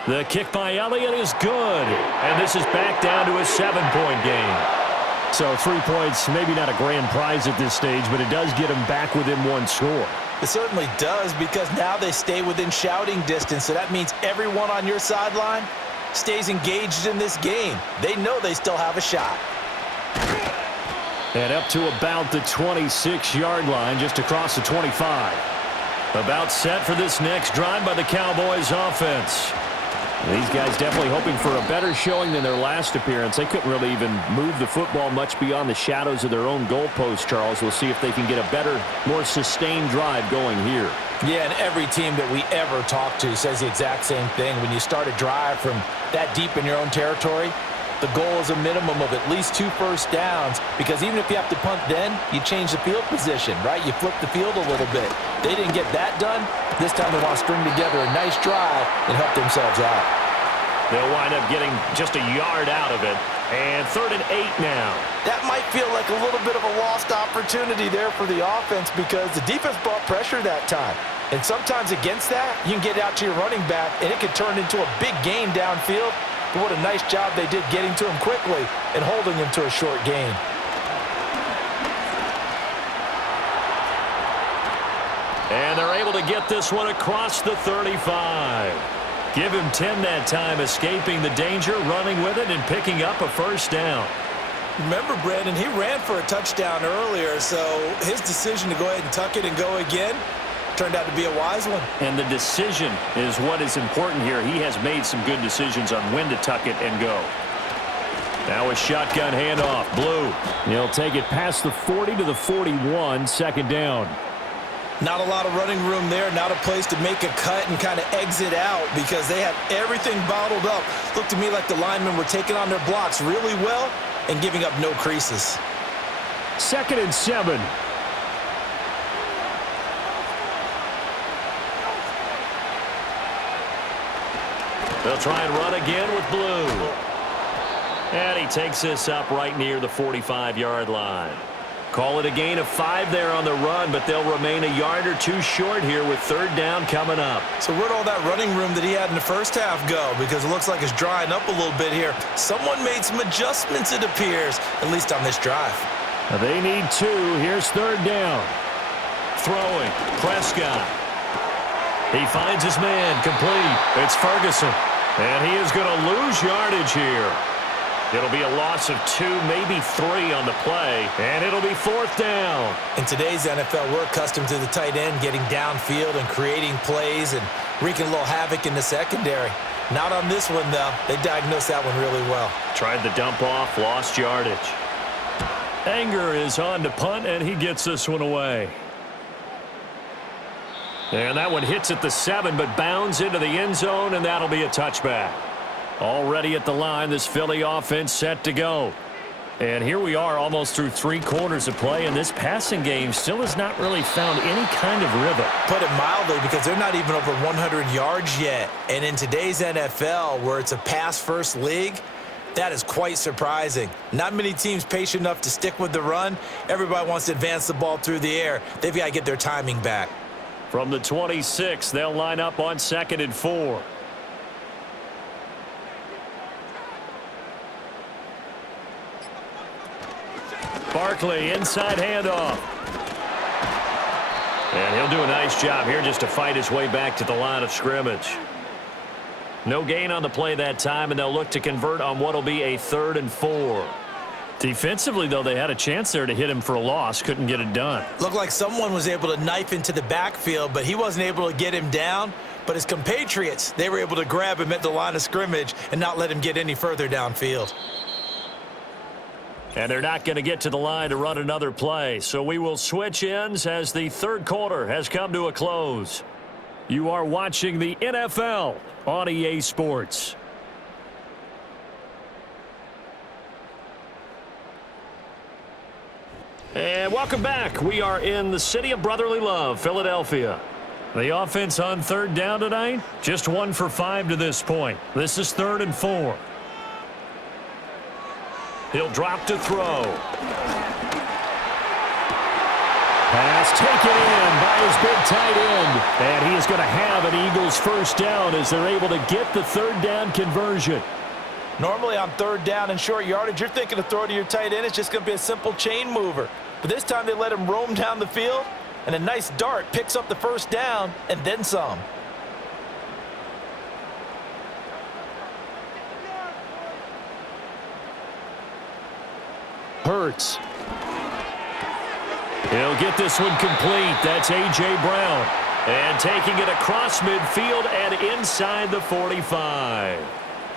The kick by Elliott is good. And this is back down to a 7-point game. So 3 points, maybe not a grand prize at this stage, but it does get them back within 1 score. It certainly does because now they stay within shouting distance, so that means everyone on your sideline stays engaged in this game. They know they still have a shot. And up to about the 26-yard line, just across the 25. About set for this next drive by the Cowboys offense. These guys definitely hoping for a better showing than their last appearance. They couldn't really even move the football much beyond the shadows of their own goalpost, Charles. We'll see if they can get a better, more sustained drive going here. Yeah, and every team that we ever talk to says the exact same thing. When you start a drive from that deep in your own territory, the goal is a minimum of at least 2 first downs because even if you have to punt then, you change the field position, right? You flip the field a little bit. They didn't get that done. This time they want to string together a nice drive and help themselves out. They'll wind up getting just a yard out of it. And 3rd and 8 now. That might feel like a little bit of a lost opportunity there for the offense because the defense brought pressure that time. And sometimes against that, you can get out to your running back, and it can turn into a big gain downfield. But what a nice job they did getting to him quickly and holding him to a short gain. And they're able to get this one across the 35. Give him 10 that time, escaping the danger, running with it, and picking up a first down. Remember, Brandon, he ran for a touchdown earlier, so his decision to go ahead and tuck it and go again turned out to be a wise one. And the decision is what is important here. He has made some good decisions on when to tuck it and go. Now a shotgun handoff. Blue. He'll take it past the 40 to the 41, 2nd down. Not a lot of running room there, not a place to make a cut and kind of exit out because they had everything bottled up. Looked to me like the linemen were taking on their blocks really well and giving up no creases. 2nd and 7. They'll try and run again with Blue. And he takes this up right near the 45-yard line. Call it a gain of 5 there on the run, but they'll remain a yard or 2 short here with 3rd down coming up. So where'd all that running room that he had in the first half go? Because it looks like it's drying up a little bit here. Someone made some adjustments, it appears, at least on this drive. They need 2. Here's 3rd down. Throwing. Prescott. He finds his man. Complete. It's Ferguson. And he is going to lose yardage here. It'll be a loss of 2, maybe 3 on the play, and it'll be 4th down. In today's NFL, we're accustomed to the tight end getting downfield and creating plays and wreaking a little havoc in the secondary. Not on this one, though. They diagnosed that one really well. Tried the dump off, lost yardage. Anger is on to punt, and he gets this one away. And that one hits at the 7, but bounds into the end zone, and that'll be a touchback. Already at the line, this Philly offense set to go. And here we are almost through 3 quarters of play, and this passing game still has not really found any kind of rhythm. Put it mildly, because they're not even over 100 yards yet. And in today's NFL, where it's a pass-first league, that is quite surprising. Not many teams patient enough to stick with the run. Everybody wants to advance the ball through the air. They've got to get their timing back. From the 26, they'll line up on 2nd and 4. Barkley, inside handoff. And he'll do a nice job here just to fight his way back to the line of scrimmage. No gain on the play that time, and they'll look to convert on what will be a 3rd and 4. Defensively, though, they had a chance there to hit him for a loss. Couldn't get it done. Looked like someone was able to knife into the backfield, but he wasn't able to get him down. But his compatriots, they were able to grab him at the line of scrimmage and not let him get any further downfield. And they're not going to get to the line to run another play. So we will switch ends as the third quarter has come to a close. You are watching the NFL on EA Sports. And welcome back. We are in the city of brotherly love, Philadelphia. The offense on third down tonight, just 1 for 5 to this point. This is 3rd and 4. He'll drop to throw. Pass taken in by his big tight end. And he is going to have an Eagles first down as they're able to get the third down conversion. Normally on third down and short yardage, you're thinking to throw to your tight end. It's just going to be a simple chain mover. But this time they let him roam down the field, and a nice dart picks up the first down and then some. Hurts. He'll get this one complete. That's A.J. Brown. And taking it across midfield and inside the 45.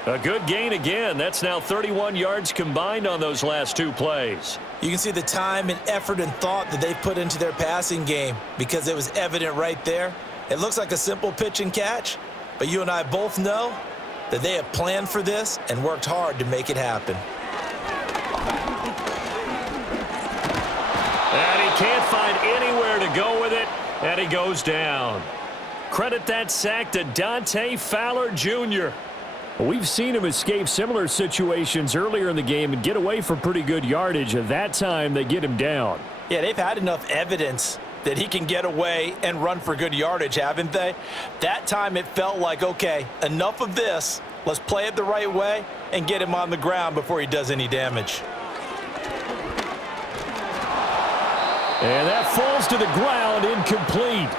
A good gain again. That's now 31 yards combined on those last 2 plays. You can see the time and effort and thought that they've put into their passing game because it was evident right there. It looks like a simple pitch and catch, but you and I both know that they have planned for this and worked hard to make it happen. And he can't find anywhere to go with it, and he goes down. Credit that sack to Dante Fowler Jr. We've seen him escape similar situations earlier in the game and get away from pretty good yardage. At that time, they get him down. Yeah, they've had enough evidence that he can get away and run for good yardage, haven't they? That time it felt like, okay, enough of this. Let's play it the right way and get him on the ground before he does any damage. And that falls to the ground, incomplete.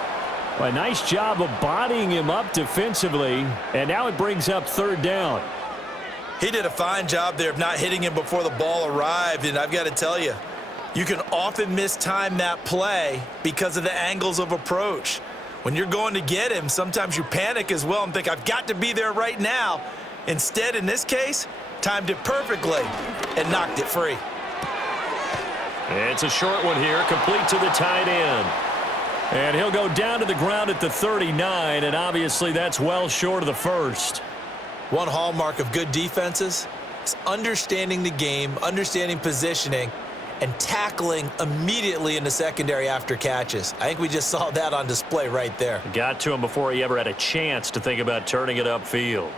A nice job of bodying him up defensively, and now it brings up third down. He did a fine job there of not hitting him before the ball arrived, and I've got to tell you, you can often mistime that play because of the angles of approach. When you're going to get him, sometimes you panic as well and think, I've got to be there right now. Instead, in this case, timed it perfectly and knocked it free. It's a short one here, complete to the tight end. And he'll go down to the ground at the 39, and obviously that's well short of the first. One hallmark of good defenses is understanding the game, understanding positioning, and tackling immediately in the secondary after catches. I think we just saw that on display right there. Got to him before he ever had a chance to think about turning it upfield.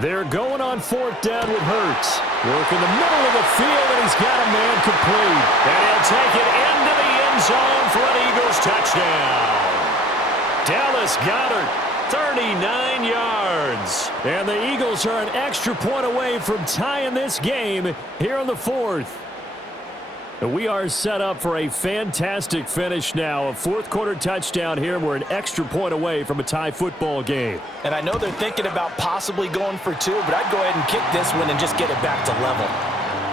They're going on 4th down with Hurts. Work in the middle of the field, and he's got a man complete. And he'll take it into the end zone for an Eagles touchdown. Dallas Goedert, 39 yards. And the Eagles are an extra point away from tying this game here in the 4th. We are set up for a fantastic finish now. A 4th quarter touchdown here. We're an extra point away from a tie football game. And I know they're thinking about possibly going for 2, but I'd go ahead and kick this one and just get it back to level.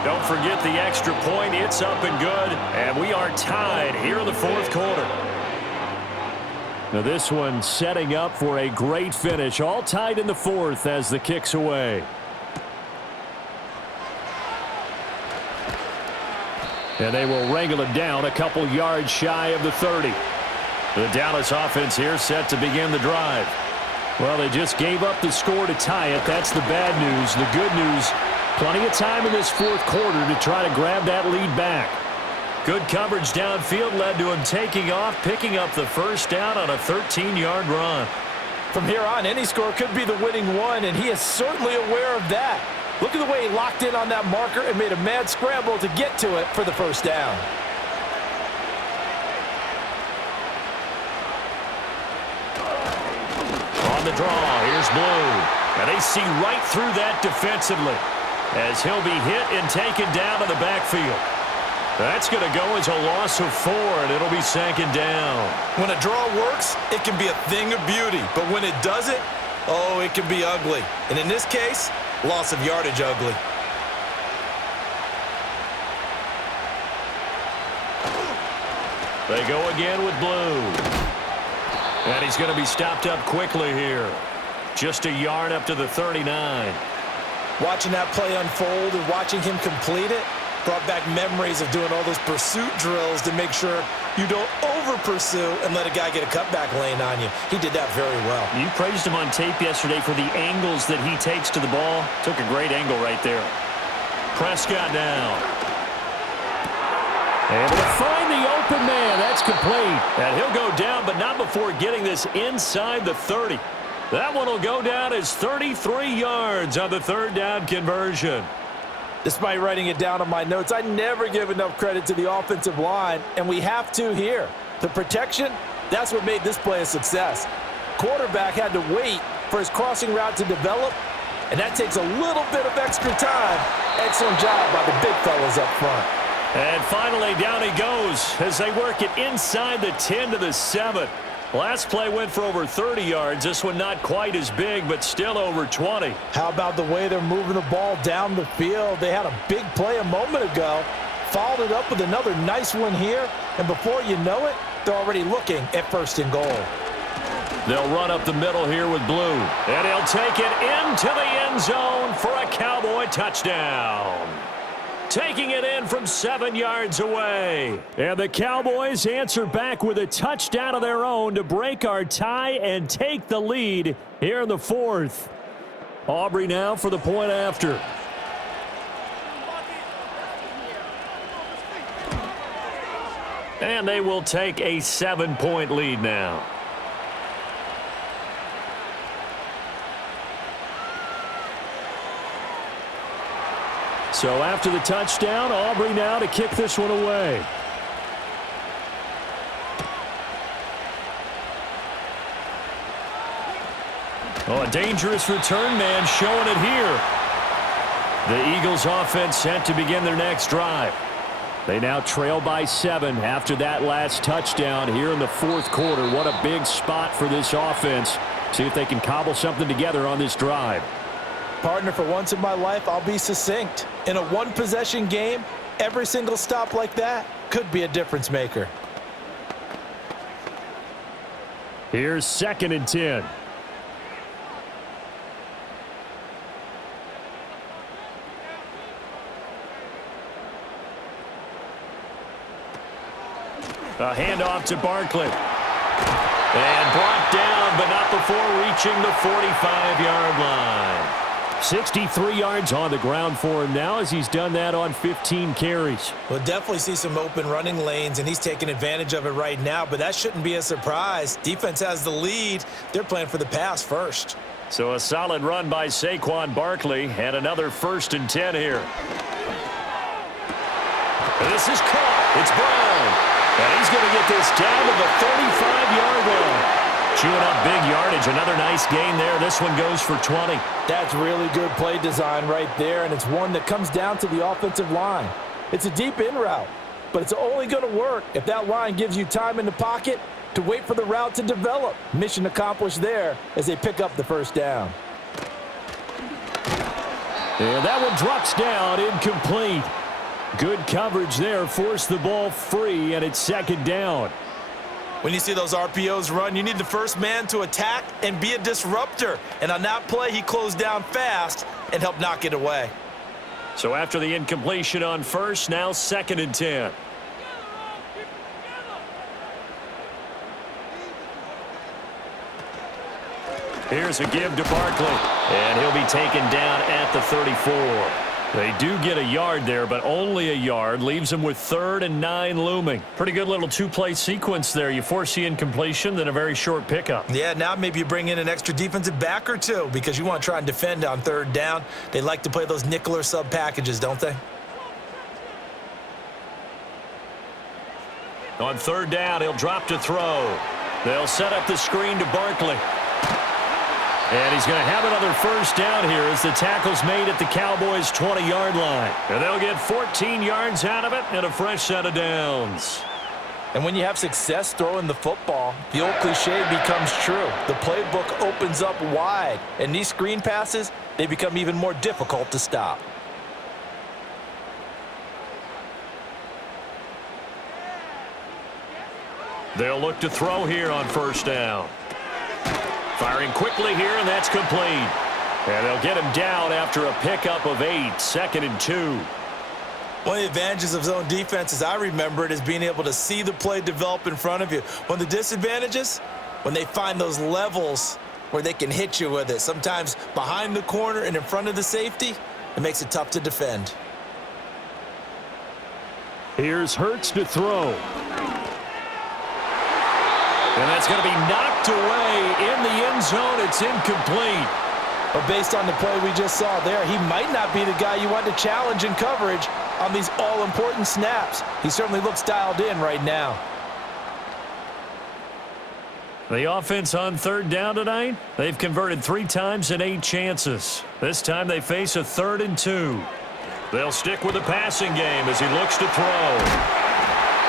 Don't forget the extra point. It's up and good. And we are tied here in the 4th quarter. Now this one setting up for a great finish. All tied in the 4th as the kick's away. And they will wrangle it down a couple yards shy of the 30. The Dallas offense here set to begin the drive. Well, they just gave up the score to tie it. That's the bad news. The good news, plenty of time in this 4th quarter to try to grab that lead back. Good coverage downfield led to him taking off, picking up the first down on a 13-yard run. From here on, any score could be the winning one, and he is certainly aware of that. Look at the way he locked in on that marker and made a mad scramble to get to it for the first down. On the draw, here's Blue. And they see right through that defensively as he'll be hit and taken down to the backfield. That's going to go as a loss of 4, and it'll be 2nd down. When a draw works, it can be a thing of beauty. But when it doesn't, Oh, it can be ugly. And in this case, loss of yardage ugly. They go again with Blue. And he's going to be stopped up quickly here. Just a yard up to the 39. Watching that play unfold and watching him complete it brought back memories of doing all those pursuit drills to make sure you don't over-pursue and let a guy get a cutback lane on you. He did that very well. You praised him on tape yesterday for the angles that he takes to the ball. Took a great angle right there. Prescott down. Able to find the open man. That's complete. And he'll go down, but not before getting this inside the 30. That one will go down as 33 yards on the third down conversion. Despite writing it down on my notes, I never give enough credit to the offensive line, and we have to here. The protection, that's what made this play a success. Quarterback had to wait for his crossing route to develop, and that takes a little bit of extra time. Excellent job by the big fellas up front. And finally, down he goes as they work it inside the 10 to the 7. Last play went for over 30 yards. This one not quite as big, but still over 20. How about the way they're moving the ball down the field? They had a big play a moment ago, followed it up with another nice one here, and before you know it, they're already looking at first and goal. They'll run up the middle here with Blue, and he'll take it into the end zone for a Cowboy touchdown. Taking it in from 7 yards away. And the Cowboys answer back with a touchdown of their own to break our tie and take the lead here in the fourth. Aubrey now for the point after. And they will take a 7-point lead now. So after the touchdown, Aubrey now to kick this one away. Oh, a dangerous return man showing it here. The Eagles offense set to begin their next drive. They now trail by 7 after that last touchdown here in the fourth quarter. What a big spot for this offense. See if they can cobble something together on this drive. Partner, for once in my life, I'll be succinct. In a one-possession game, every single stop like that could be a difference maker. Here's 2nd and 10. A handoff to Barkley. And brought down, but not before reaching the 45-yard line. 63 yards on the ground for him now as he's done that on 15 carries. We'll definitely see some open running lanes, and he's taking advantage of it right now, but that shouldn't be a surprise. Defense has the lead. They're playing for the pass first. So a solid run by Saquon Barkley and another 1st and 10 here. This is caught. It's Brown. And he's going to get this down to the 35-yard line. Chewing up big yardage. Another nice gain there. This one goes for 20. That's really good play design right there, and it's one that comes down to the offensive line. It's a deep in route, but it's only going to work if that line gives you time in the pocket to wait for the route to develop. Mission accomplished there as they pick up the first down. And that one drops down, incomplete. Good coverage there, forced the ball free, and it's 2nd down. When you see those RPOs run, you need the first man to attack and be a disruptor. And on that play, he closed down fast and helped knock it away. So after the incompletion on first, now 2nd and 10. Here's a give to Barkley, and he'll be taken down at the 34. They do get a yard there, but only a yard. Leaves them with 3rd and 9 looming. Pretty good little two-play sequence there. You force the incompletion, then a very short pickup. Yeah, now maybe you bring in an extra defensive back or two because you want to try and defend on 3rd down. They like to play those nickel or sub packages, don't they? On 3rd down, he'll drop to throw. They'll set up the screen to Barkley. And he's going to have another 1st down here as the tackle's made at the Cowboys' 20-yard line. And they'll get 14 yards out of it and a fresh set of downs. And when you have success throwing the football, the old cliche becomes true. The playbook opens up wide, and these screen passes, they become even more difficult to stop. They'll look to throw here on first down. Firing quickly here, and that's complete. And they'll get him down after a pickup of 8, 2nd and 2. One of the advantages of zone defense, as I remember it, is being able to see the play develop in front of you. One of the disadvantages, when they find those levels where they can hit you with it, sometimes behind the corner and in front of the safety, it makes it tough to defend. Here's Hurts to throw. And that's going to be knocked away in the end zone. It's incomplete. But based on the play we just saw there, he might not be the guy you want to challenge in coverage on these all-important snaps. He certainly looks dialed in right now. The offense on third down tonight, they've converted 3 times in 8 chances. This time they face a 3rd and 2. They'll stick with the passing game as he looks to throw.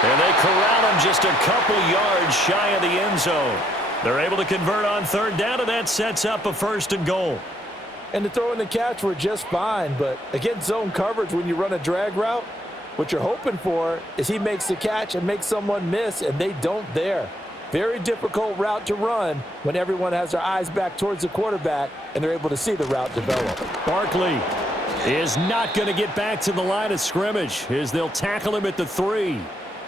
And they corral him just a couple yards shy of the end zone. They're able to convert on third down, and that sets up a 1st and goal. And the throw and the catch were just fine, but against zone coverage when you run a drag route, what you're hoping for is he makes the catch and makes someone miss, and they don't there. Very difficult route to run when everyone has their eyes back towards the quarterback and they're able to see the route develop. Barkley is not going to get back to the line of scrimmage as they'll tackle him at the 3.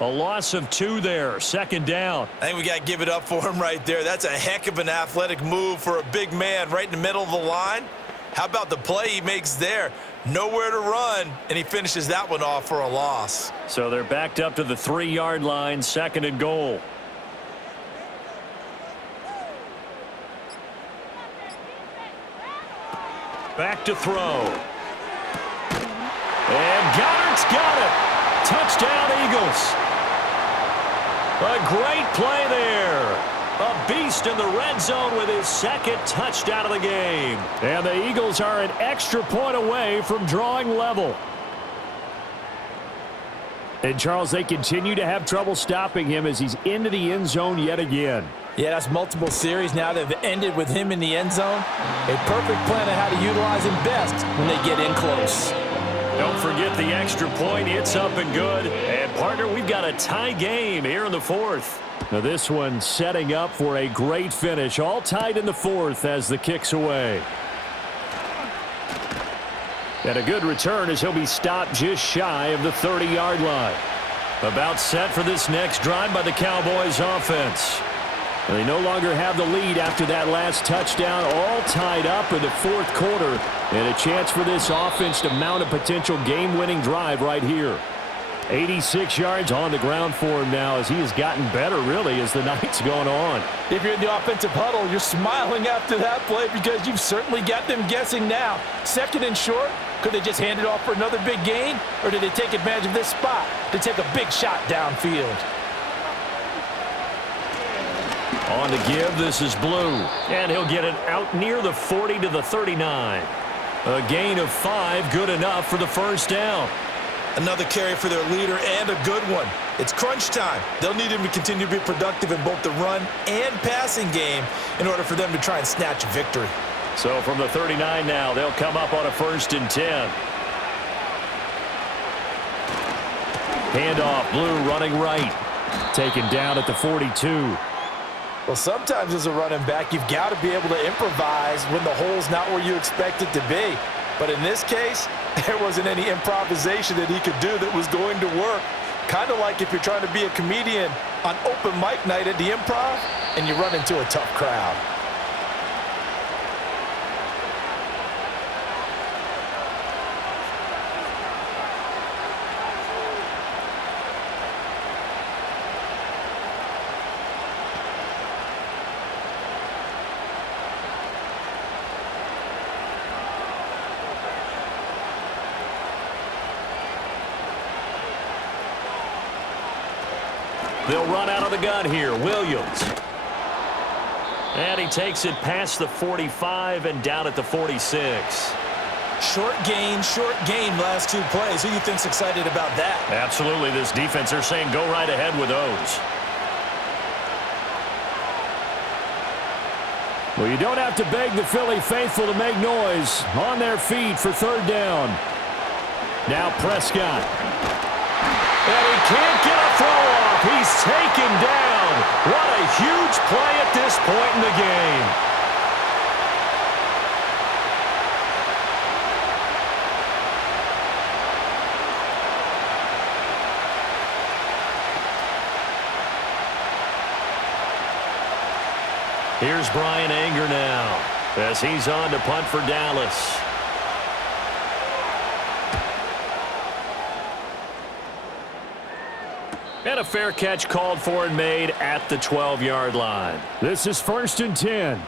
A loss of 2 there, 2nd down. I think we got to give it up for him right there. That's a heck of an athletic move for a big man right in the middle of the line. How about the play he makes there? Nowhere to run, and he finishes that one off for a loss. So they're backed up to the 3-yard line, 2nd and goal. Back to throw. And Goddard's got it. Touchdown, Eagles. A great play there. A beast in the red zone with his 2nd touchdown of the game. And the Eagles are an extra point away from drawing level. And, Charles, they continue to have trouble stopping him as he's into the end zone yet again. Yeah, that's multiple series now that have ended with him in the end zone. A perfect plan of how to utilize him best when they get in close. Don't forget the extra point. It's up and good. And, partner, we've got a tie game here in the 4th. Now, this one setting up for a great finish. All tied in the 4th as the kick's away. And a good return as he'll be stopped just shy of the 30-yard line. About set for this next drive by the Cowboys offense. They no longer have the lead after that last touchdown, all tied up in the 4th quarter, and a chance for this offense to mount a potential game-winning drive right here. 86 yards on the ground for him now as he has gotten better, really, as the night's gone on. If you're in the offensive huddle, you're smiling after that play because you've certainly got them guessing now. 2nd and short, could they just hand it off for another big gain, or did they take advantage of this spot to take a big shot downfield? On the give, this is Blue. And he'll get it out near the 40 to the 39. A gain of 5, good enough for the 1st down. Another carry for their leader and a good one. It's crunch time. They'll need him to continue to be productive in both the run and passing game in order for them to try and snatch a victory. So from the 39 now, they'll come up on a 1st and 10. Handoff, Blue running right. Taken down at the 42. Well, sometimes as a running back, you've got to be able to improvise when the hole's not where you expect it to be. But in this case, there wasn't any improvisation that he could do that was going to work. Kind of like if you're trying to be a comedian on open mic night at the Improv and you run into a tough crowd. They'll run out of the gun here. Williams. And he takes it past the 45 and down at the 46. Short gain, last 2 plays. Who do you think's excited about that? Absolutely. This defense, they're saying go right ahead with those. Well, you don't have to beg the Philly faithful to make noise. On their feet for 3rd down. Now Prescott. And he can't get a throw off. He's taken down. What a huge play at this point in the game. Here's Brian Anger now as he's on to punt for Dallas. And a fair catch called for and made at the 12-yard line. This is 1st and 10.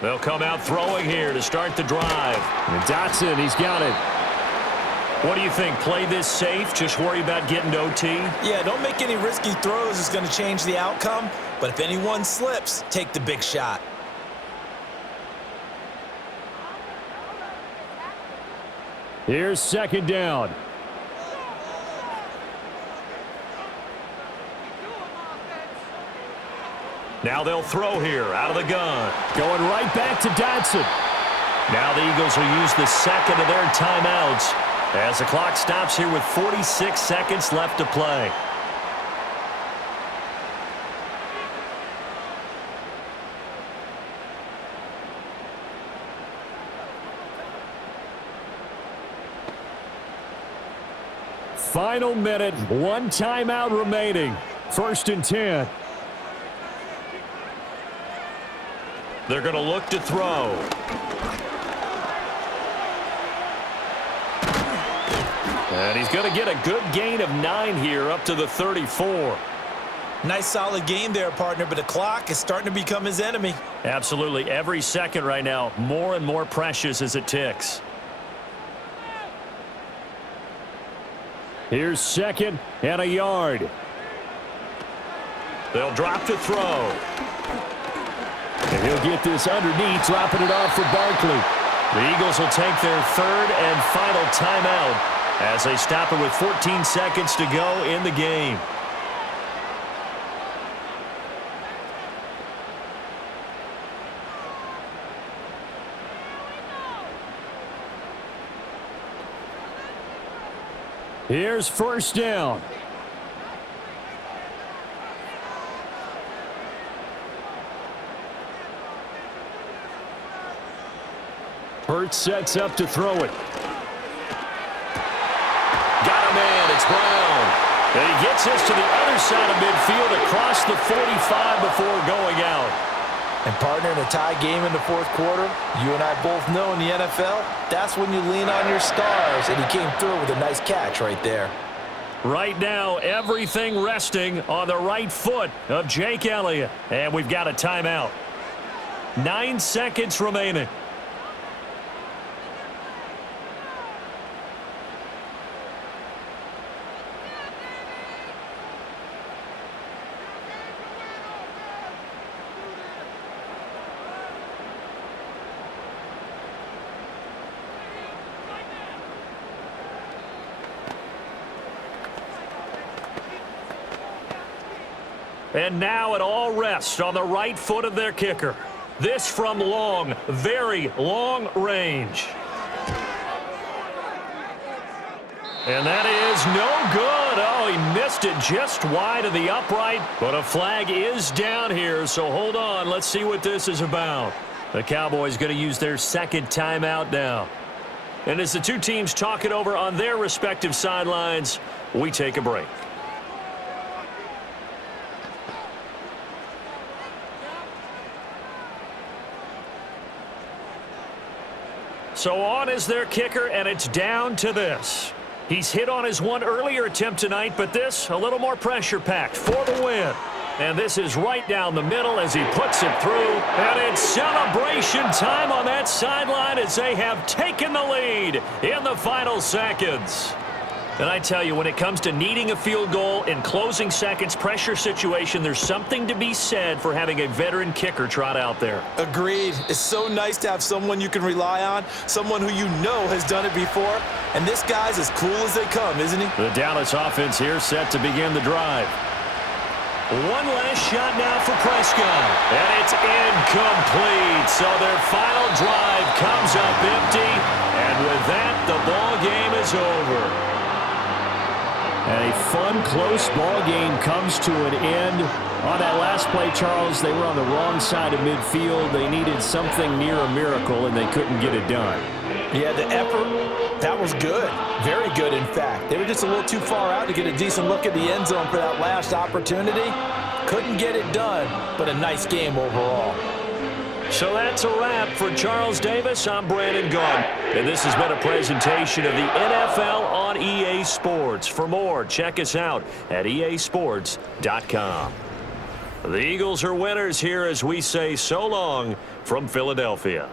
They'll come out throwing here to start the drive. And Dotson, he's got it. What do you think? Play this safe? Just worry about getting to OT? Yeah, don't make any risky throws. It's going to change the outcome. But if anyone slips, take the big shot. Here's 2nd down. Now they'll throw here out of the gun. Going right back to Dotson. Now the Eagles will use the 2nd of their timeouts as the clock stops here with 46 seconds left to play. Final minute, 1 timeout remaining. 1st and 10. They're going to look to throw. And he's going to get a good gain of 9 here up to the 34. Nice solid game there, partner, but the clock is starting to become his enemy. Absolutely. Every second right now, more and more precious as it ticks. Here's 2nd and a yard. They'll drop to throw. And he'll get this underneath, dropping it off for Barkley. The Eagles will take their 3rd and final timeout as they stop it with 14 seconds to go in the game. Here's 1st down. Hurts sets up to throw it. Got a man. It's Brown. And he gets this to the other side of midfield across the 45 before going out. And, partner, in a tie game in the 4th quarter, you and I both know in the NFL, that's when you lean on your stars. And he came through with a nice catch right there. Right now, everything resting on the right foot of Jake Elliott. And we've got a timeout. 9 seconds remaining. And now it all rests on the right foot of their kicker. This from long, very long range. And that is no good. Oh, he missed it just wide of the upright. But a flag is down here, so hold on. Let's see what this is about. The Cowboys going to use their 2nd timeout now. And as the two teams talk it over on their respective sidelines, we take a break. So on is their kicker, and it's down to this. He's hit on his one earlier attempt tonight, but this a little more pressure-packed for the win. And this is right down the middle as he puts it through. And it's celebration time on that sideline as they have taken the lead in the final seconds. And I tell you, when it comes to needing a field goal in closing seconds, pressure situation, there's something to be said for having a veteran kicker trot out there. Agreed. It's so nice to have someone you can rely on, someone who you know has done it before. And this guy's as cool as they come, isn't he? The Dallas offense here set to begin the drive. One last shot now for Prescott. And it's incomplete. So their final drive comes up empty. And with that, the ball game is over. And a fun, close ball game comes to an end. On that last play, Charles, they were on the wrong side of midfield. They needed something near a miracle, and they couldn't get it done. Yeah, the effort, that was good. Very good, in fact. They were just a little too far out to get a decent look at the end zone for that last opportunity. Couldn't get it done, but a nice game overall. So that's a wrap for Charles Davis. I'm Brandon Gunn, and this has been a presentation of the NFL on EA Sports. For more, check us out at easports.com. The Eagles are winners here as we say so long from Philadelphia.